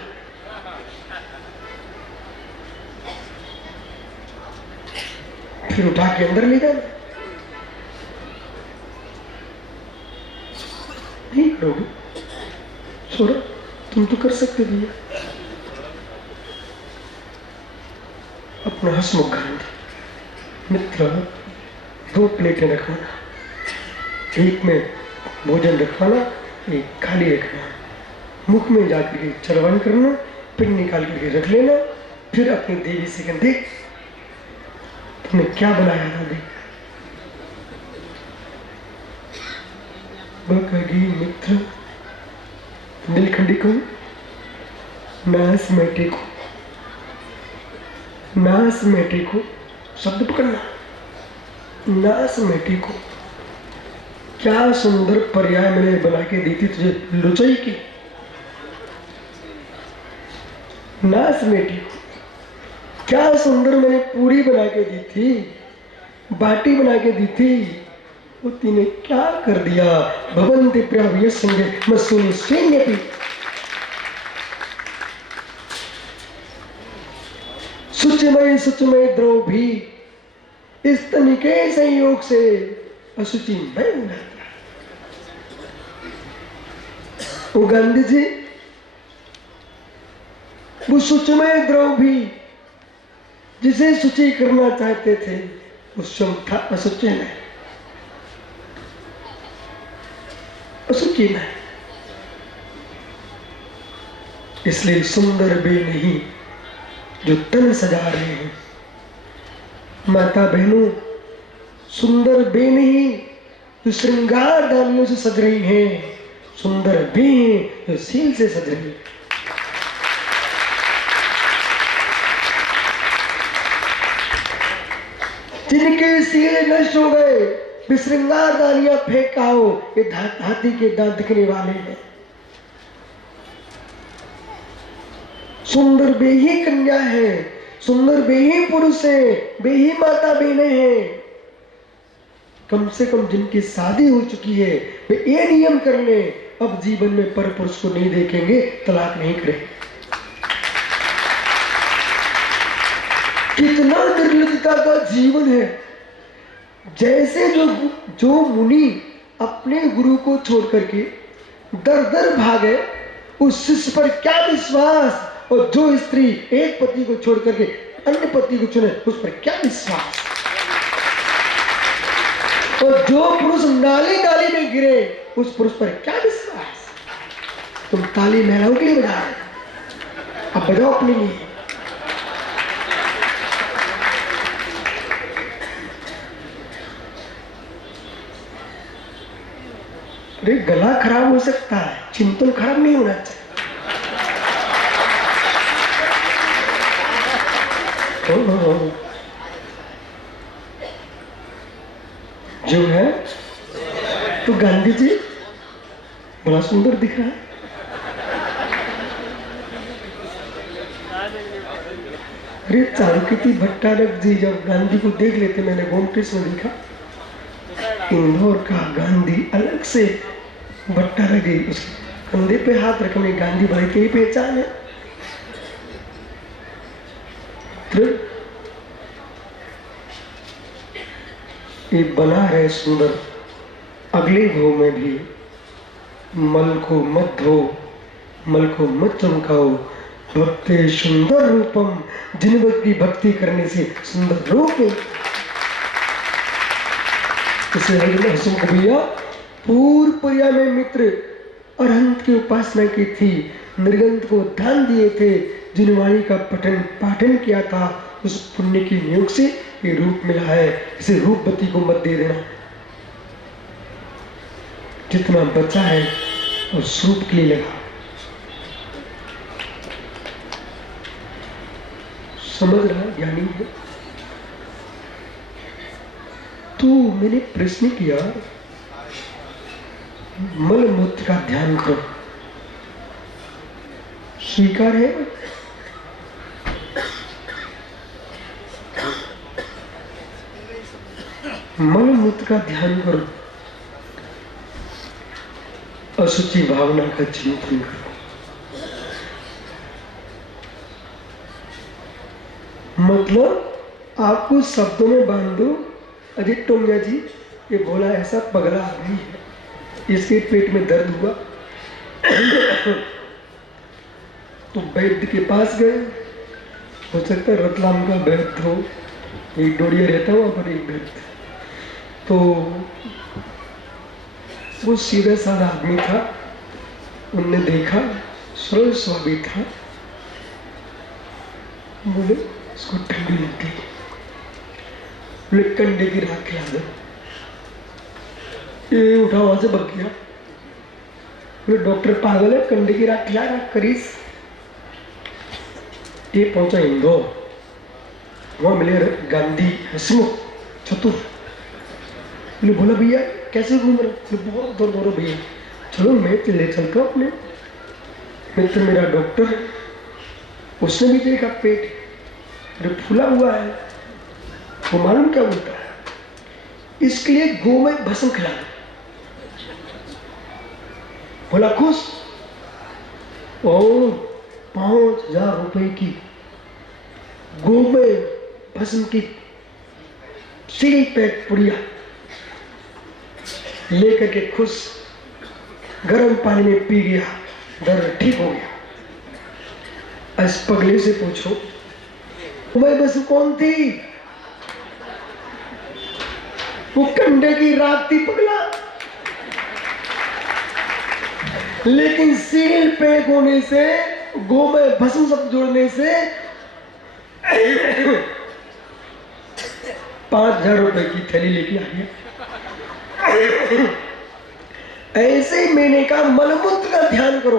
फिर उठा के अंदर ले जाना। नहीं करोगे? छोड़ो, तुम तो कर सकते भैया। अपना हंसमुख गांधी मित्र, 2 प्लेटें रखवाना, एक में भोजन रखवाना, एक खाली रखना, मुख में जाकर के चरवन करना, फिर निकाल करके रख लेना, फिर अपनी देवी से कहना, देख तुमने क्या बनाया था, देख। वह कहेगी, मित्र नीलखंडी को नास में टेको, नास में टेको, शब्द पकड़ना, नास में टेको। क्या सुंदर पर्याय मैंने बना के दी थी तुझे लुचाई की। नास में टेको, क्या सुंदर मैंने पूरी बना के दी थी, बाटी बना के दी थी, वो तूने क्या कर दिया। भवन्ति प्राव्य संगे मसूनी सैन्यपि। सुचमय द्रव भी इस तनिके संयोग से अशुचि मैं बना दिया। वो गांधी जी, वो सुचमय द्रव भी जिसे शुचि करना चाहते थे, उस समय था अशुचि में, अशुचि में। इसलिए सुंदर बे नहीं जो तन सजा रहे हैं। माता बहनों, सुंदर बे नहीं जो श्रृंगार दानियों से सज रही हैं, सुंदर बे हैं जो सील से सज रही हैं। जिनके सीले नष्ट हो गए, वे श्रृंगार दानियां फेंक आओ, ये हाथी के दांत दिखने वाले हैं। सुंदर वे ही कन्या है, सुंदर वे ही पुरुष है, वे ही माता बहनें हैं। कम से कम जिनकी शादी हो चुकी है, वे ये नियम कर ले, अब जीवन में पर पुरुष को नहीं देखेंगे, तलाक नहीं करेंगे। कितना निर्लजता का जीवन है। जैसे जो मुनि अपने गुरु को छोड़ करके दर दर भागे, उस शिष्य पर क्या विश्वास, और जो स्त्री एक पति को छोड़ करके अन्य पति को चुने, उस पर क्या विश्वास। और जो पुरुष नाली नाली में गिरे, उस पुरुष पर क्या विश्वास। तुम ताली महिलाओं के लिए बजा रहे, अब बजाओ अपने लिए। अरे गला खराब हो सकता है, चिंतन खराब नहीं होना चाहिए। जो है तो गांधी जी बड़ा सुंदर दिख रहा है। अरे चारुकीर्ति भट्टारक जी जब गांधी को देख लेते, मैंने गोमटेश में देखा, इंदौर का गांधी अलग से भट्टारक जी उसके कंधे पे हाथ रखने, गांधी भाई की ही पहचान है। ये बना रहे सुंदर, अगले भाव में भी मल को मत धो, मल को मत चमकाओ, भक्ते सुंदर रूपम, जिन भक्त की भक्ति करने से सुंदर रूप है। इसे हसमुख भैया पूर्व पर्या में मित्र अरहंत की उपासना की थी, निर्गंत को दान दिए थे, जिन वाणी का पाठन किया था, उस पुण्य की नियोग से ये रूप मिला है। इसे रूपवती को मत दे देना। जितना बचा है वो सूप के लिए लगा। समझ रहा ज्ञानी है। तो मैंने प्रश्न किया, मल मूत्र का ध्यान करो, स्वीकार है? मल मूत्र का ध्यान करो, अशुचि भावना का चिंतन करो। मतलब आपको शब्दों में बांध दो, अजय टोंगिया जी ये भोला ऐसा पगला आदमी है, इसके पेट में दर्द हुआ तो वैद्य के पास गए। हो सकता है रतलाम का वैद्य हो, एक डोडिया रहता हुआ पर एक वैद्य। तो वो सीधा साधा आदमी था, उनने देखा सरल स्वामी था, बोले उसको ठंडी लगती, बोले कंडे की राख खिला दो। ये उठा वहां से बक गया, बोले डॉक्टर पागल है, कंडे की राख खिला रहा करीस। ये पहुंचा इंदौर, वहां मिले गांधी हसमुख चतुर। बोले बोला भैया कैसे घूम रहे? बहुत दर्द हो रहा भैया। चलो मैं ले चलता हूँ अपने मित्र, मेरा डॉक्टर है, उसने भी देखा पेट फूला हुआ है, वो मालूम क्या बोलता है, इसके लिए गोमय भस्म खिला दो। बोला खुश, और 5,000 रुपए की गोमय भस्म की सील पैक पुड़िया लेकर के खुश गर्म पानी में पी गया, दर्द ठीक हो गया। इस पगले से पूछो मैं बस कौन थी? वो कंडे की रात थी पगला, लेकिन सील पैक होने से, गोमय भस्म सब जोड़ने से 5,000 रुपए की थैली लेके आ गया। ऐसे ही मैंने कहा मलमूत्र का ध्यान करो,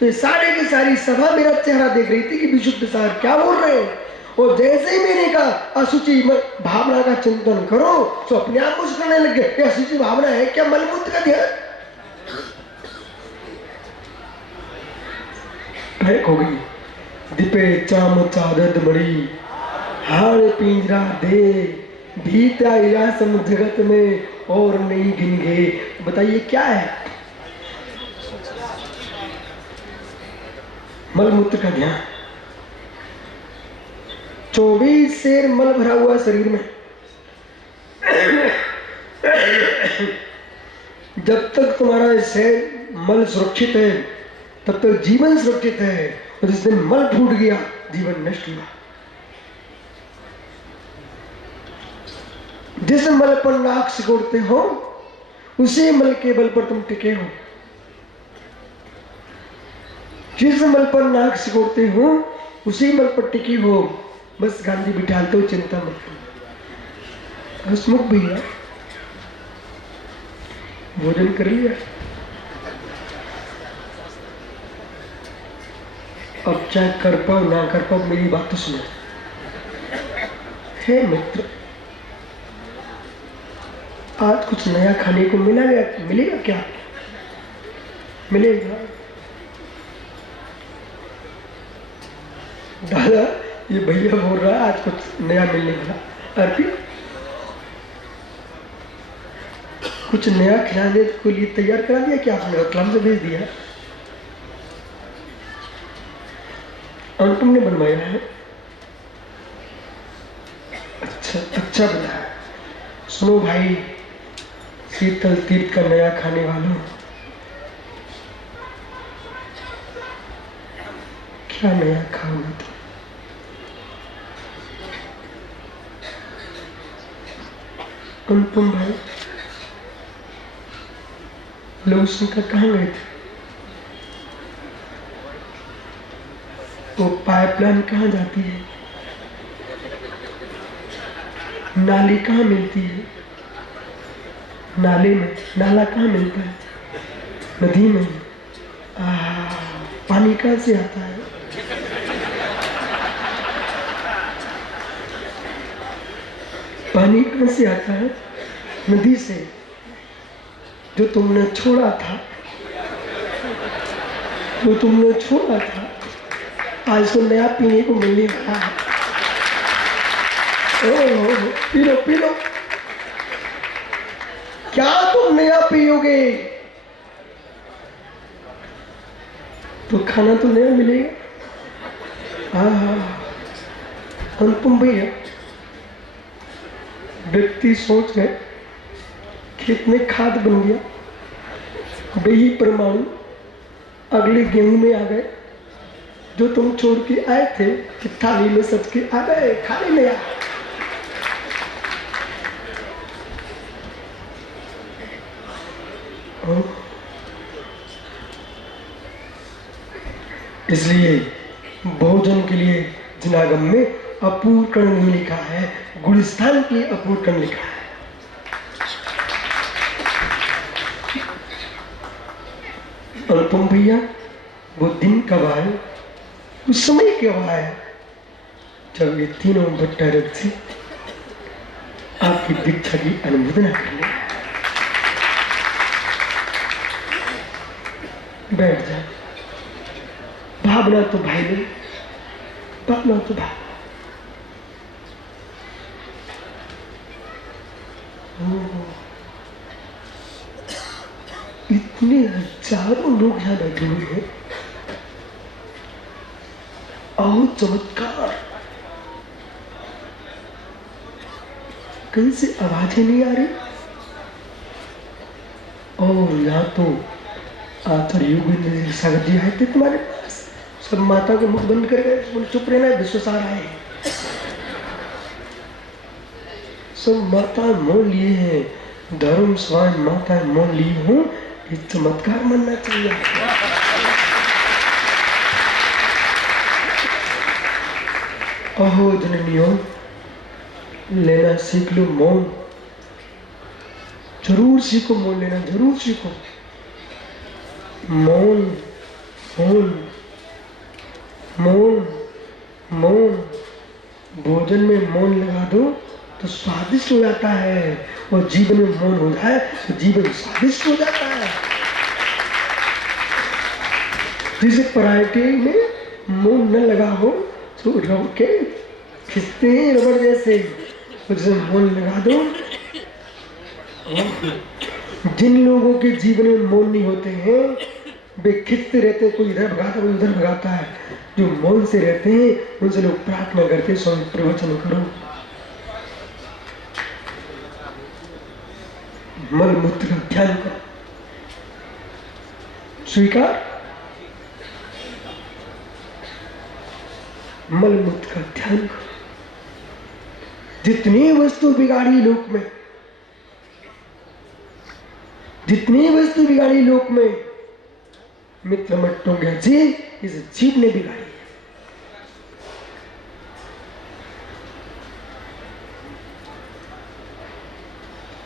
तो ये सारे की सारी सभा मेरा चेहरा देख रही थी कि विशुद्ध सार क्या बोल रहे हैं। और जैसे ही मैंने कहा अशुचि भावना का चिंतन करो, तो अपने आप कुछ करने लग गए। अशुचि भावना है क्या मलमूत्र का ध्यान? पैक हो गई। दिपे चाम चादत मड़ी, हार पिंजरा दे, भीता या सम जगत में और नहीं गिन गए। बताइए क्या है? मलमूत्र का ध्यान। 24 शेर मल भरा हुआ शरीर में, जब तक तुम्हारा शरीर मल सुरक्षित है तब तक जीवन सुरक्षित है, और जिस दिन मल फूट गया जीवन नष्ट हुआ। जिस मल पर नाक सिकोड़ते हो उसी मल के बल पर तुम टिके हो। जिस मल पर नाक सिकोड़ते हो उसी मल पर टिकी हो। बस गांधी बिठालते हो, चिंता मत करो। हसमुख भैया भोजन कर लिया? अब चाहे कर पाओ ना कर पाओ, मेरी बात तो सुनो। हे मित्र, आज कुछ नया खाने को मिलेगा क्या? मिलेगा दादा, ये भैया बोल रहा है आज कुछ नया मिलने वाला। अर्पित कुछ नया खिलाने के लिए तैयार करा दिया क्या आपने? रतलाम से भेज दिया? अनुपम ने बनवाया है? अच्छा बनाया। सुनो भाई, शीतल तीर्थ का नया खाने वालों, क्या नया खाओगे तुम? अनुपम भाई लोग उसने कहा कहाँ गए थे? वो पाइपलाइन कहाँ जाती है? नाली कहाँ मिलती है? नाले में। नाला कहाँ मिलता है? नदी में। पानी कहाँ से आता है? पानी कहाँ से आता है? नदी से। जो तुमने छोड़ा था, जो तुमने छोड़ा था, आज तो नया पीने को मिलने वाला है। ओह, पी लो पी लो। क्या तुम नया पियोगे? तो खाना तो नया मिलेगा। अनुपम भैया, व्यक्ति सोच गए, खेत में खाद बन गया, वही परमाणु अगले गेहूं में आ गए। जो तुम छोड़ के आए थे कि थाली में सबके आ गए, खाने में आ। इसलिए भोजन के लिए जिनागम में अपूर्कण नहीं लिखा है, गुलिस्तान के लिए अपूर्कण लिखा है। अनुपम भैया, वो दिन कब आए, उस समय कब आया जब ये तीनों भट्टा रथ से आपकी दीक्षा की अनुमोदना करने आया। बैठ जाए। भावना तो भाई ने, भावना तो भाई। इतने हजारों लोग यहाँ बैठे हुए हैं और चमत्कार, कहीं से आवाजें नहीं आ रही। और यहाँ तो आचार्य योगेंद्र सागर जी आए थे तुम्हारे पास, सब माता के मुख बंद कर गए, चुप रहना, विश्वसार आए। सब माता मोल लिए हैं, धर्म स्वामी माता मोल लिए हूँ, ये चमत्कार मानना चाहिए। अहो जननियों, लेना सीख लो मौन, जरूर सीखो मौन लेना, जरूर सीखो मौन। मौन मौन मौन, भोजन में मौन लगा दो तो स्वादिष्ट हो जाता है, और जीवन में मौन हो जाए तो जीवन स्वादिष्ट हो जाता है। जिसे पराठे में मौन न लगा हो तो रब के खिंचते हैं रबड़ जैसे, जिसे मौन लगा दो। जिन लोगों के जीवन में मौन नहीं होते हैं वे खिंचते रहते हैं, कोई इधर भगाता कोई उधर भगाता है। जो मौन से रहते हैं उनसे लोग प्रार्थना करते, स्वामी प्रवचन करो। मल मूत्र का ध्यान करो, स्वीकार। मल मूत्र का ध्यान करो। जितनी वस्तु बिगाड़ी लोक में, जितनी वस्तु बिगाड़ी लोक में, मित्र मट्टों गया जी, इस जीव ने बिगाड़ी है।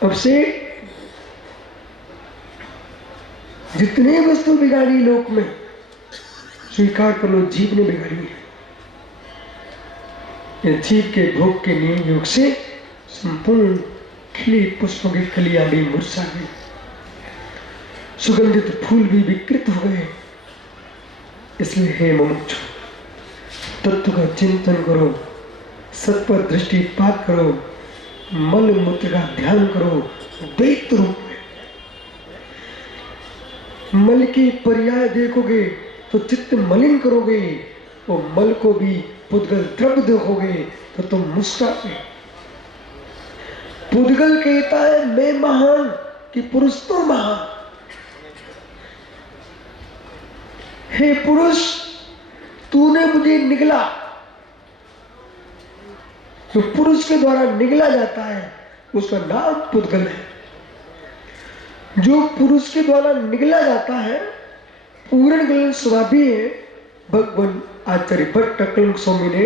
अब से जितने वस्तु बिगाड़ी लोक में, स्वीकार कर लो जीव ने बिगाड़ी है। ये जीव के भोग के नियम योग से संपूर्ण खिली पुष्पों की कलियां भी मुरझा गई, सुगंधित फूल भी विकृत हो गए। इसलिए हे मुमुक्षु, तत्व का चिंतन करो, सत पर दृष्टिपात करो, मल मूत्र का ध्यान करो दैत्य रूप में। मल की पर्याय देखोगे तो चित्त मलिन करोगे, और मल को भी पुद्गल द्रव्य देखोगे तो तुम मुस्कुराओगे। पुद्गल कहता है मैं महान कि पुरुष तो महान। हे पुरुष, तूने मुझे निगला। जो पुरुष के द्वारा निगला जाता है उसका नाम पुद्गल है। जो पुरुष के द्वारा निगला जाता है पूर्ण गलन स्वभावी है। भगवान आचार्य भट्ट कलंक स्वामी ने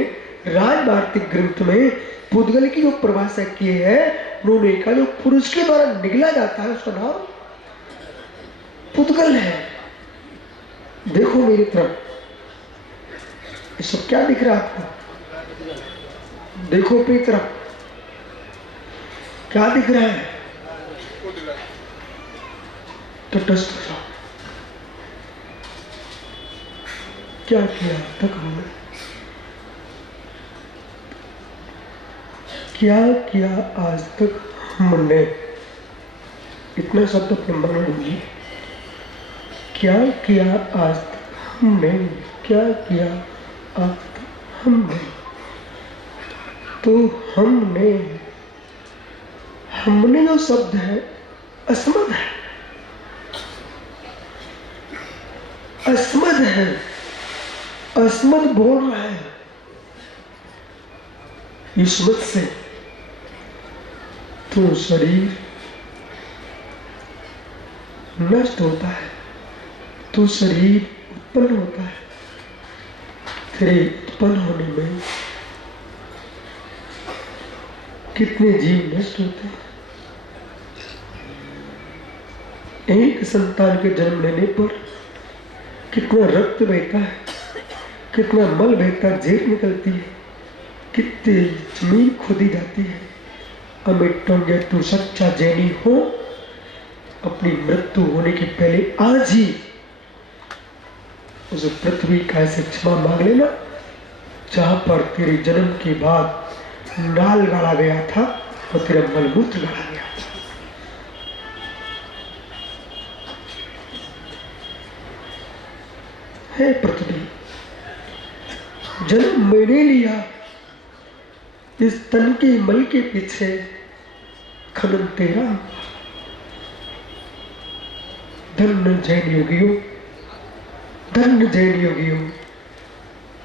राजभारती ग्रंथ में पुद्गल की जो परिभाषा की है, उन्होंने कहा जो पुरुष के द्वारा निगला जाता है उसका नाम पुद्गल है। देखो मेरी तरफ, ये सब क्या दिख रहा है आपको? देखो अपनी तरफ, क्या दिख रहा है? तटस्थ हो जाओ। क्या किया तक हमने? क्या किया आज तक हमने? इतना शब्द अपने मन में ढूंढिए। क्या किया आज तक हमने? क्या किया आज तक हमने? तो हमने जो शब्द है अस्मद है, अस्मद है, अस्मद बोल रहा है। इसमत से तो शरीर नष्ट होता है, तो शरीर उत्पन्न होता है। तेरे उत्पन्न होने में कितने जीव नष्ट होते हैं। एक संतान के जन्म लेने पर कितना रक्त बहता है, कितना मल बहता, जेल निकलती है, कितनी जमीन खोदी जाती है। अमिट तू सच्चा जैनी हो, अपनी मृत्यु होने के पहले आज ही उस पृथ्वी का ऐसे क्षमा मांग लेना जहां पर तेरे जन्म के बाद नाल गाड़ा गया था और तेरा मलमूत्र गाड़ा गया था। हे पृथ्वी, जन्म मैंने लिया, इस तन के मल के पीछे खनन तेरा। धन्य जैन योगियों, धन्य जैन योगियों,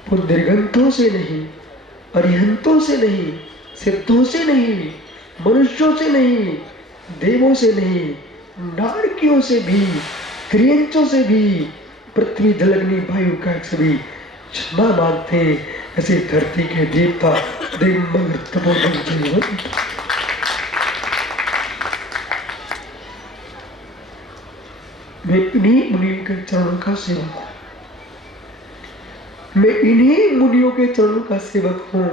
पुनर्गंतों से नहीं, अरिहंतों से नहीं, सिद्धों से नहीं, मनुष्यों से नहीं, देवों से नहीं, नारकियों से भी, त्रियंचों से भी, पृथ्वी जलग्नि वायु का सभी क्षमा मांगते। ऐसे धरती के देवता देव मगर तपोधन जीवन। मैं इन्हीं मुनियों के चरणों का सेवक हूं, मैं इन्हीं मुनियों के चरणों का सेवक हूं।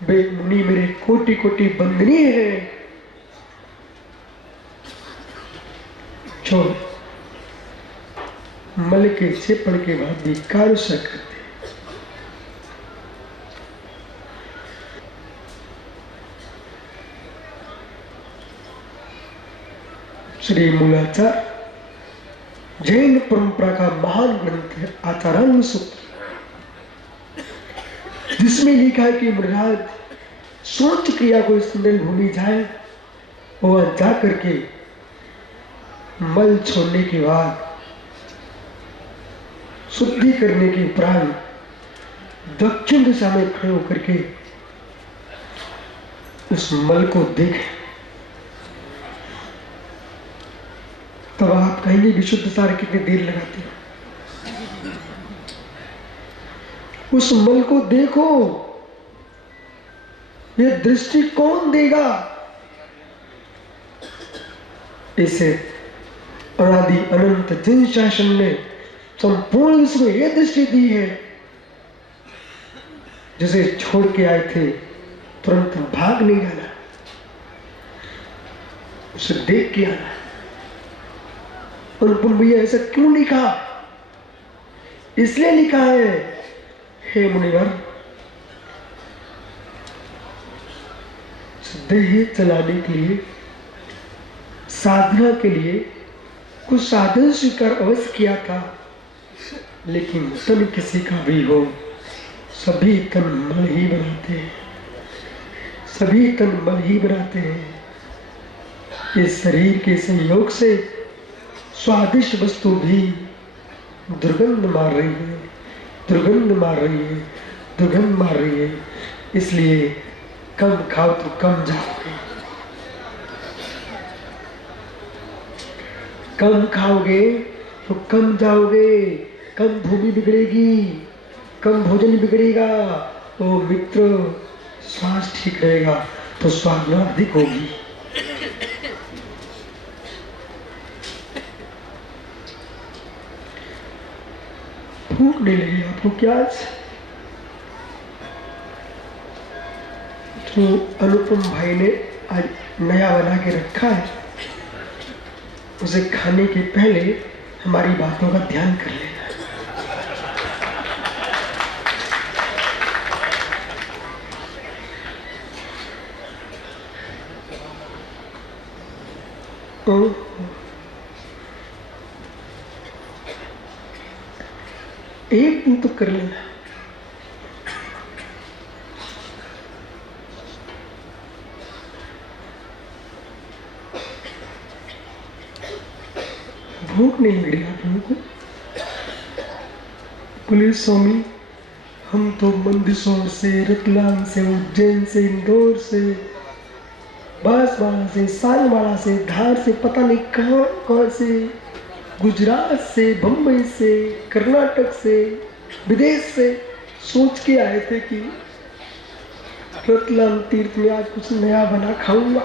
वे मुनि मेरे कोटि कोटि बंदनीय है। जो मल के चेपड़ के बाद भी कार्य करते हैं। श्री मूलाचार जैन परंपरा का महान ग्रंथ है आचारांग सूत्र, जिसमें लिखा है कि महाराज सोच क्रिया को स्मरण भूमि जाए, वह जा करके मल छोड़ने के बाद शुद्धि करने के उपरांत दक्षिण दिशा में खड़े होकर के उस मल को देखें। तब आप कहेंगे विशुद्ध सार कितनी देर लगाते हैं। उस मल को देखो, ये दृष्टि कौन देगा? इसे अनादि अनंत जिन शासन ने संपूर्ण विश्व में यह दृष्टि दी है, जिसे छोड़ के आए थे तुरंत भाग नहीं जाना, उसे देख के आना। अनुपम भैया ऐसा क्यों लिखा? इसलिए लिखा है, हे मुनिवर, देह चलाने के लिए, साधना के लिए कुछ साधन स्वीकार अवश्य किया था, लेकिन तन किसी का भी हो, सभी तन मल ही बनाते हैं, सभी तन मल ही बनाते हैं। इस शरीर के संयोग से स्वादिष्ट वस्तु भी दुर्गंध मार रही है, दुर्गंध मार रही है, दुर्गंध मार रही है। इसलिए कम खाओ तो कम जाओगे। कम खाओगे तो कम जाओगे, कम भूमि बिगड़ेगी, कम भोजन बिगड़ेगा, तो मित्र स्वास्थ्य ठीक रहेगा तो स्वास्थ्य अधिक होगी। भूख नहीं लगी आपको क्या? आज तो अनुपम भाई ने आज नया बना के रखा है, उसे खाने के पहले हमारी बातों का ध्यान कर लेना। एक दिन तो कर लेना। भूख नहीं लग रही आप लोगों को? पुलिस स्वामी, हम तो मंदसौर से, रतलाम से, उज्जैन से, इंदौर से, बांसवाड़ा से, सालवाड़ा से, धार से, पता नहीं कहाँ कहाँ से, गुजरात से, बम्बई से, कर्नाटक से, विदेश से सोच के आए थे कि रतलाम तीर्थ में आज कुछ नया बना खाऊंगा।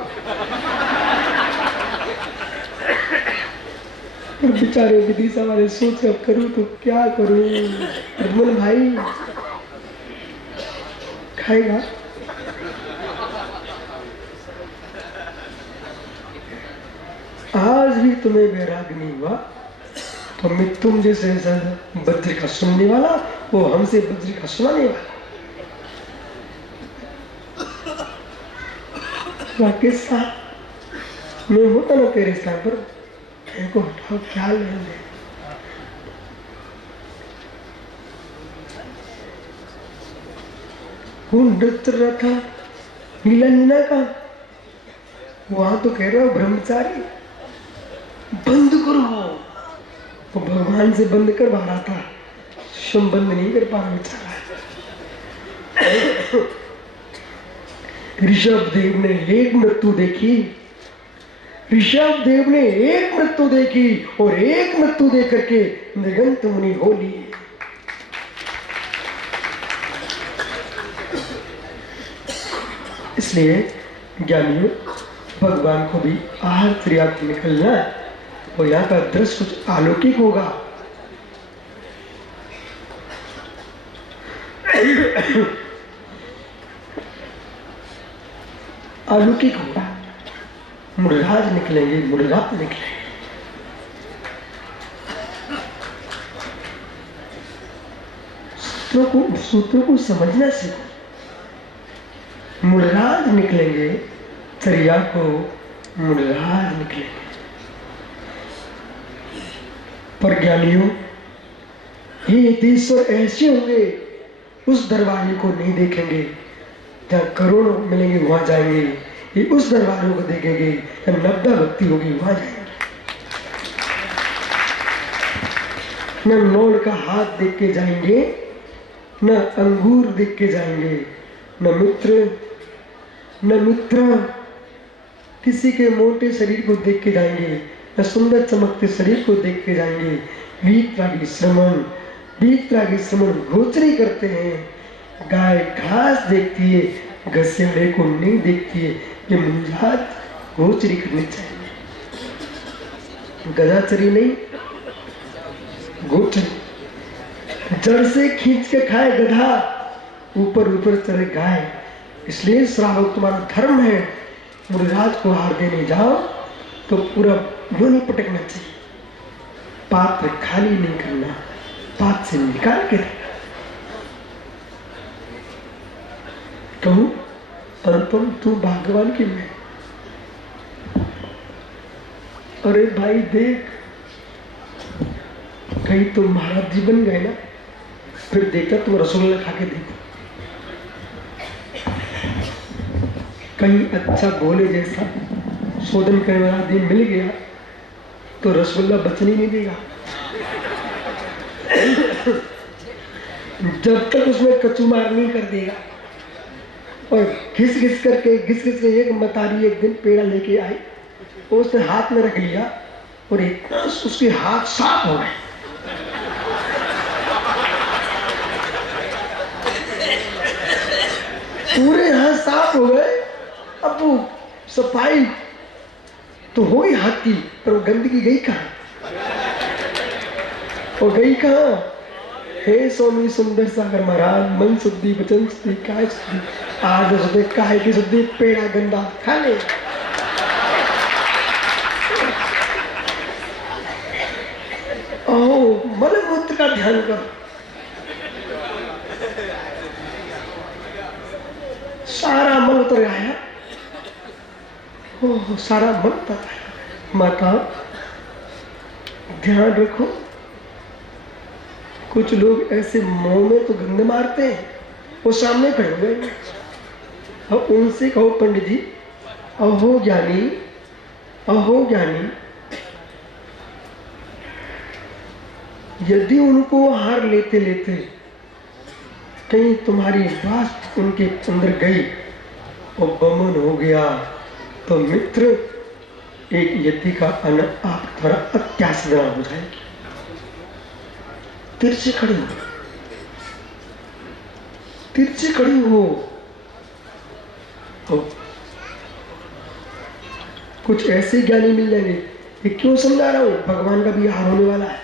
और बेचारे विदिशा वाले सोच अब करूँ तो क्या करूँ? रमन भाई खाएगा? आज भी तुम्हें वैराग नहीं हुआ तो मैं तुम जैसे बद्री का सुनने वाला, वो हमसे बद्री का सुनाने वाला। राकेश साहब, मैं होता ना तेरे साथ पर मेरे को हटाओ, क्या लेंगे? वो नृत्य रहा था नीला नीना का, वहां तो कह रहा हो ब्रह्मचारी बंद करो। वो भगवान से बंद कर रहा था, स्वयं बंद नहीं कर पा रहा बेचारा। ऋषभ देव ने एक मृत्यु देखी, ऋषभ देव ने एक मृत्यु देखी और एक मृत्यु देख करके मृगंत मुनि हो लिए। इसलिए ज्ञानियों, भगवान को भी आहार क्रिया निकलना है और यहाँ का दृश्य कुछ अलौकिक होगा। अलौकिक होगा। मुरगाज निकलेंगे, मुरगाज निकलेंगे। सूत्रों को समझना सीखो। मुरगाज निकलेंगे, चरिया को मुरगाज निकलेंगे। पर ज्ञानियों, ये देशवर ऐसे होंगे, उस दरबारी को नहीं देखेंगे। जहाँ करोड़ों मिलेंगे वहां जाएंगे, ये उस दरबारों को देखेंगे। जहाँ 90 भक्ति होगी वहां जाएंगे। न नौड़ का हाथ देख के जाएंगे, न अंगूर देख के जाएंगे, न मित्र किसी के मोटे शरीर को देख के जाएंगे, न सुंदर चमकते शरीर को देख के जाएंगे। वीतरागी श्रमण गोचरी करते हैं। गाय घास देखती है, घसेड़े को नहीं देखती है। ये मुंजात गोचरी करनी चाहिए। गदाचरी नहीं, गोचरी। जड़ से खींच के खाए गधा, ऊपर ऊपर चले गाय। इसलिए श्रावक तुम्हारा धर्म है, मुरगाज को हार देने जाओ तो पूरा वो नहीं पटकना चाहिए। पात्र खाली नहीं करना, पात्र से निकाल के कहूं अनुपम तू भगवान की मैं। अरे भाई देख, कहीं तुम महाराज जी बन गए ना, फिर देखा तुम रसगुल्ला खा के देखो। कहीं अच्छा भोले जैसा शोधन करने वाला आदमी मिल गया तो रसगुल्ला बचने नहीं देगा। जब तक उसमें कचुमार नहीं कर देगा। और घिस घिस के एक मतारी एक दिन पेड़ा लेके आई, उसने हाथ में रख लिया और इतना उसके हाथ साफ हो गए। पूरे हाथ साफ हो गए। अब वो सफाई तो हो ही हाथ की, पर वो गंदगी गई कहाँ? वो गई कहाँ? हे स्वामी सुंदर सागर महाराज, मन शुद्धि, वचन शुद्धि, काय शुद्धि, आज शुद्धि, काय की शुद्धि, पेड़ा गंदा खा ले। ओ मल मूत्र का ध्यान कर, सारा मन उतर आया। ओह सारा मन उतर आया। माता ध्यान रखो, कुछ लोग ऐसे मुंह में तो गंदे मारते हैं, वो सामने खड़े हुए हैं। अब उनसे कहो पंडित जी, अहो ज्ञानी, अहो ज्ञानी, यदि उनको हार लेते लेते कहीं तुम्हारी बात उनके अंदर गई और बमन हो गया, तो मित्र एक यति का अन्न आप थोड़ा अत्याचार हो जाएगी। तिरछे खड़ी हो, तिरछे खड़ी हो। तो कुछ ऐसे ज्ञानी मिल जाएंगे। ये क्यों समझा रहा हूं? भगवान का भी हार होने वाला है।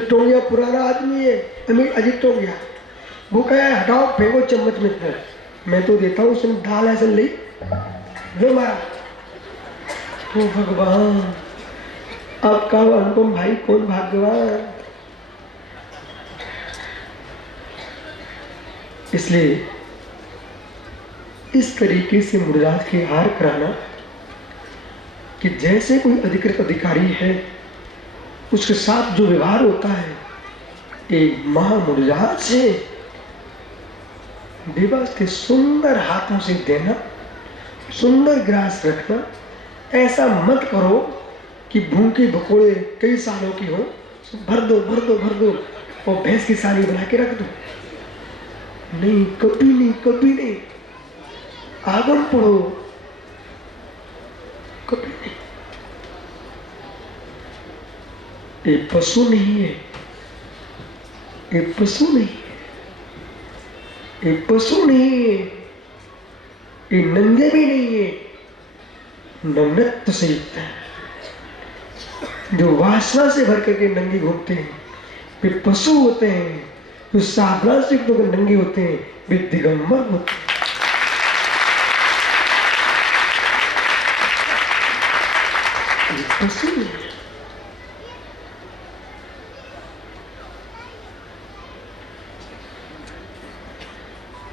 टोंगिया पुराना आदमी है, अमीर अजीत टोंगिया, वो कहा है हटाओ फेंको चम्मच में इतना, मैं तो देता हूँ। उसने दाल ऐसे ली, वे मारा। ओ भगवान, अब कहो अनुपम भाई कौन भाग्यवान। इसलिए इस तरीके से मुर्जात के हार कराना कि जैसे कोई अधिकृत अधिकारी है उसके साथ जो व्यवहार होता है, एक महामुर्जात से दिवस के सुंदर हाथों से देना, सुंदर ग्रास रखना। ऐसा मत करो कि भूखे भकोड़े कई सालों की हो, भर दो भर दो भर दो और भैंस की सानी बना के रख दो। नहीं, कभी नहीं, कभी नहीं। आगम पढ़ो, कभी नहीं। ये पशु नहीं है, ये पशु नहीं है, ये पशु नहीं है, ये नंगे भी नहीं है, नम्रत्व से युक्त है। जो वासना से भर करके नंगे घूमते हैं वे पशु होते हैं, जो साधना से युक्त होकर नंगे होते हैं वे दिगंबर होते हैं। पशु नहीं है।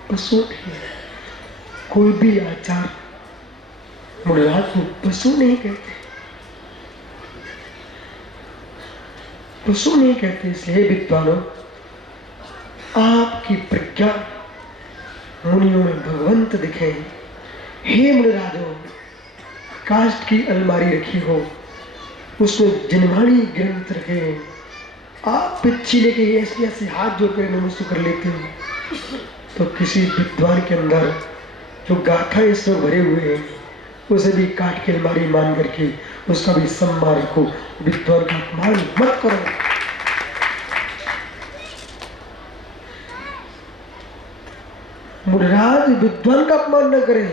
पशु नहीं है। कोई भी आचार मुर्जात को पशु नहीं कहते, पशु नहीं कहते। इसलिए विद्वानों, आपकी प्रज्ञा मुनियों में भगवंत दिखे। हे मुनिराजों, काष्ठ की अलमारी रखी हो, उसमें जिनवाणी ग्रंथ रखे, आप पिच्छी लेके ऐसे ऐसे हाथ जोड़ कर नमस्ते कर लेते हो, तो किसी विद्वान के अंदर जो गाथा इसमें भरे हुए हैं उसे भी काट के अलमारी मान करके उसका भी सम्मान रखो। विद्वान का अपमान मत करो। मुर्राज विद्वान का अपमान न करें।